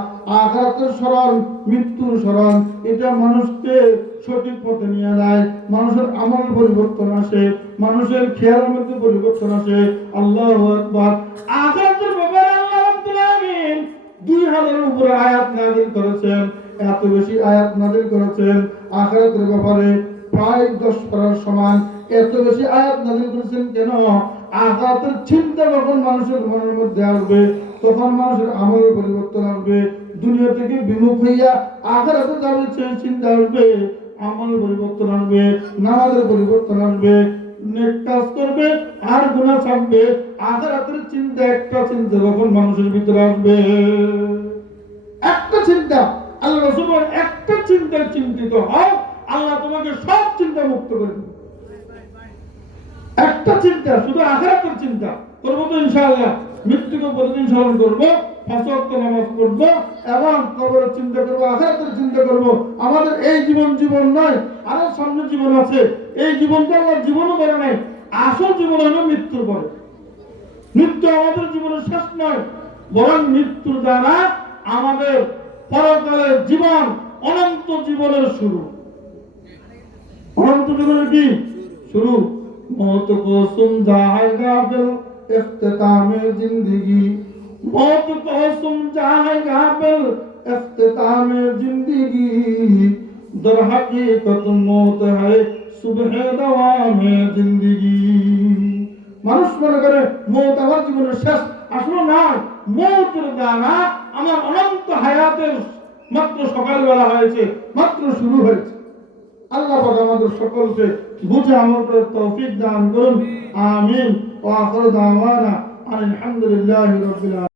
আখিরাতের স্মরণ, মৃত্যুর স্মরণ, এটা মানুষকে সঠিক পথে নিয়ে যায়। মানুষের আমল পরিবর্তন আসে, মানুষের খেয়ালের মধ্যে পরিবর্তন আসে। আল্লাহু আকবার। আখিরাতের ব্যাপারে আল্লাহ রাব্বুল আলামিন 2000-এর উপরে আয়াত নাযিল করেছেন। এত বেশি আয়াত নাযিল করেছেন আখিরাতের ব্যাপারে, প্রায় 10 পারার সমান। এত বেশি আয়াত নাযিল করেছেন কেন? আখিরাতের চিন্তা যখন মানুষের মনের মধ্যে আসবে, তখন মানুষের আমলের পরিবর্তন আসবে। দুনিয়া থেকে বিমুখ হইয়া আখিরাতে যাবে সেই চিন্তা আসবে, আমলের পরিবর্তন আসবে, নামাজের পরিবর্তন আসবে, নেক কাজ করবে আর গুনাহ ছাড়বে। আখিরাতের চিন্তা, একটা চিন্তা যখন মানুষের ভিতরে আসবে, একটা চিন্তা, আল্লাহ রাসূল একটা চিন্তায় চিন্তিত হও, আল্লাহ তোমাকে সব চিন্তা মুক্ত করে দেবে। একটা চিন্তা, শুধু আখিরাতের চিন্তা করবো তো ইনশাআল্লাহ। মৃত্যুকে প্রতিদিন স্মরণ করবো, 5 ওয়াক্ত নামাজ পড়বো এবং কবরের চিন্তা করবো, আখিরাতের চিন্তা করবো। আমাদের এই জীবন নয়, আরো সামনে জীবন আছে। এই জীবনটা আল্লাহ জীবনও করে নাই। আসল জীবন হলো মৃত্যুর পরে। মৃত্যু আমাদের জীবনের শেষ নয়, বরং মৃত্যুর দ্বারা আমাদের পরকালের জীবন, অনন্ত জীবনের শুরু। অনন্ত জীবনের কি শুরু? मौत को समझाएगा फिर इख्तिताम जिंदगी, मौत को समझाएगा फिर इख्तिताम जिंदगी, दर हकीकत मौत है सुबह दवाम जिंदगी। মানুষ মনে করে মৌত আমার জীবনের শেষ, আসলে না। মৌতের দ্বারা আমার অনন্ত হায়াতের মাত্র সকালবেলা হয়েছে, মাত্র শুরু হয়েছে। আল্লাহ পাক আমাদের সকলকে বুঝে আমল করার তৌফিক দান করুন। আমিন। ওয়া আখিরু দাওয়ানা আলহামদুলিল্লাহি রাব্বিল আলামিন।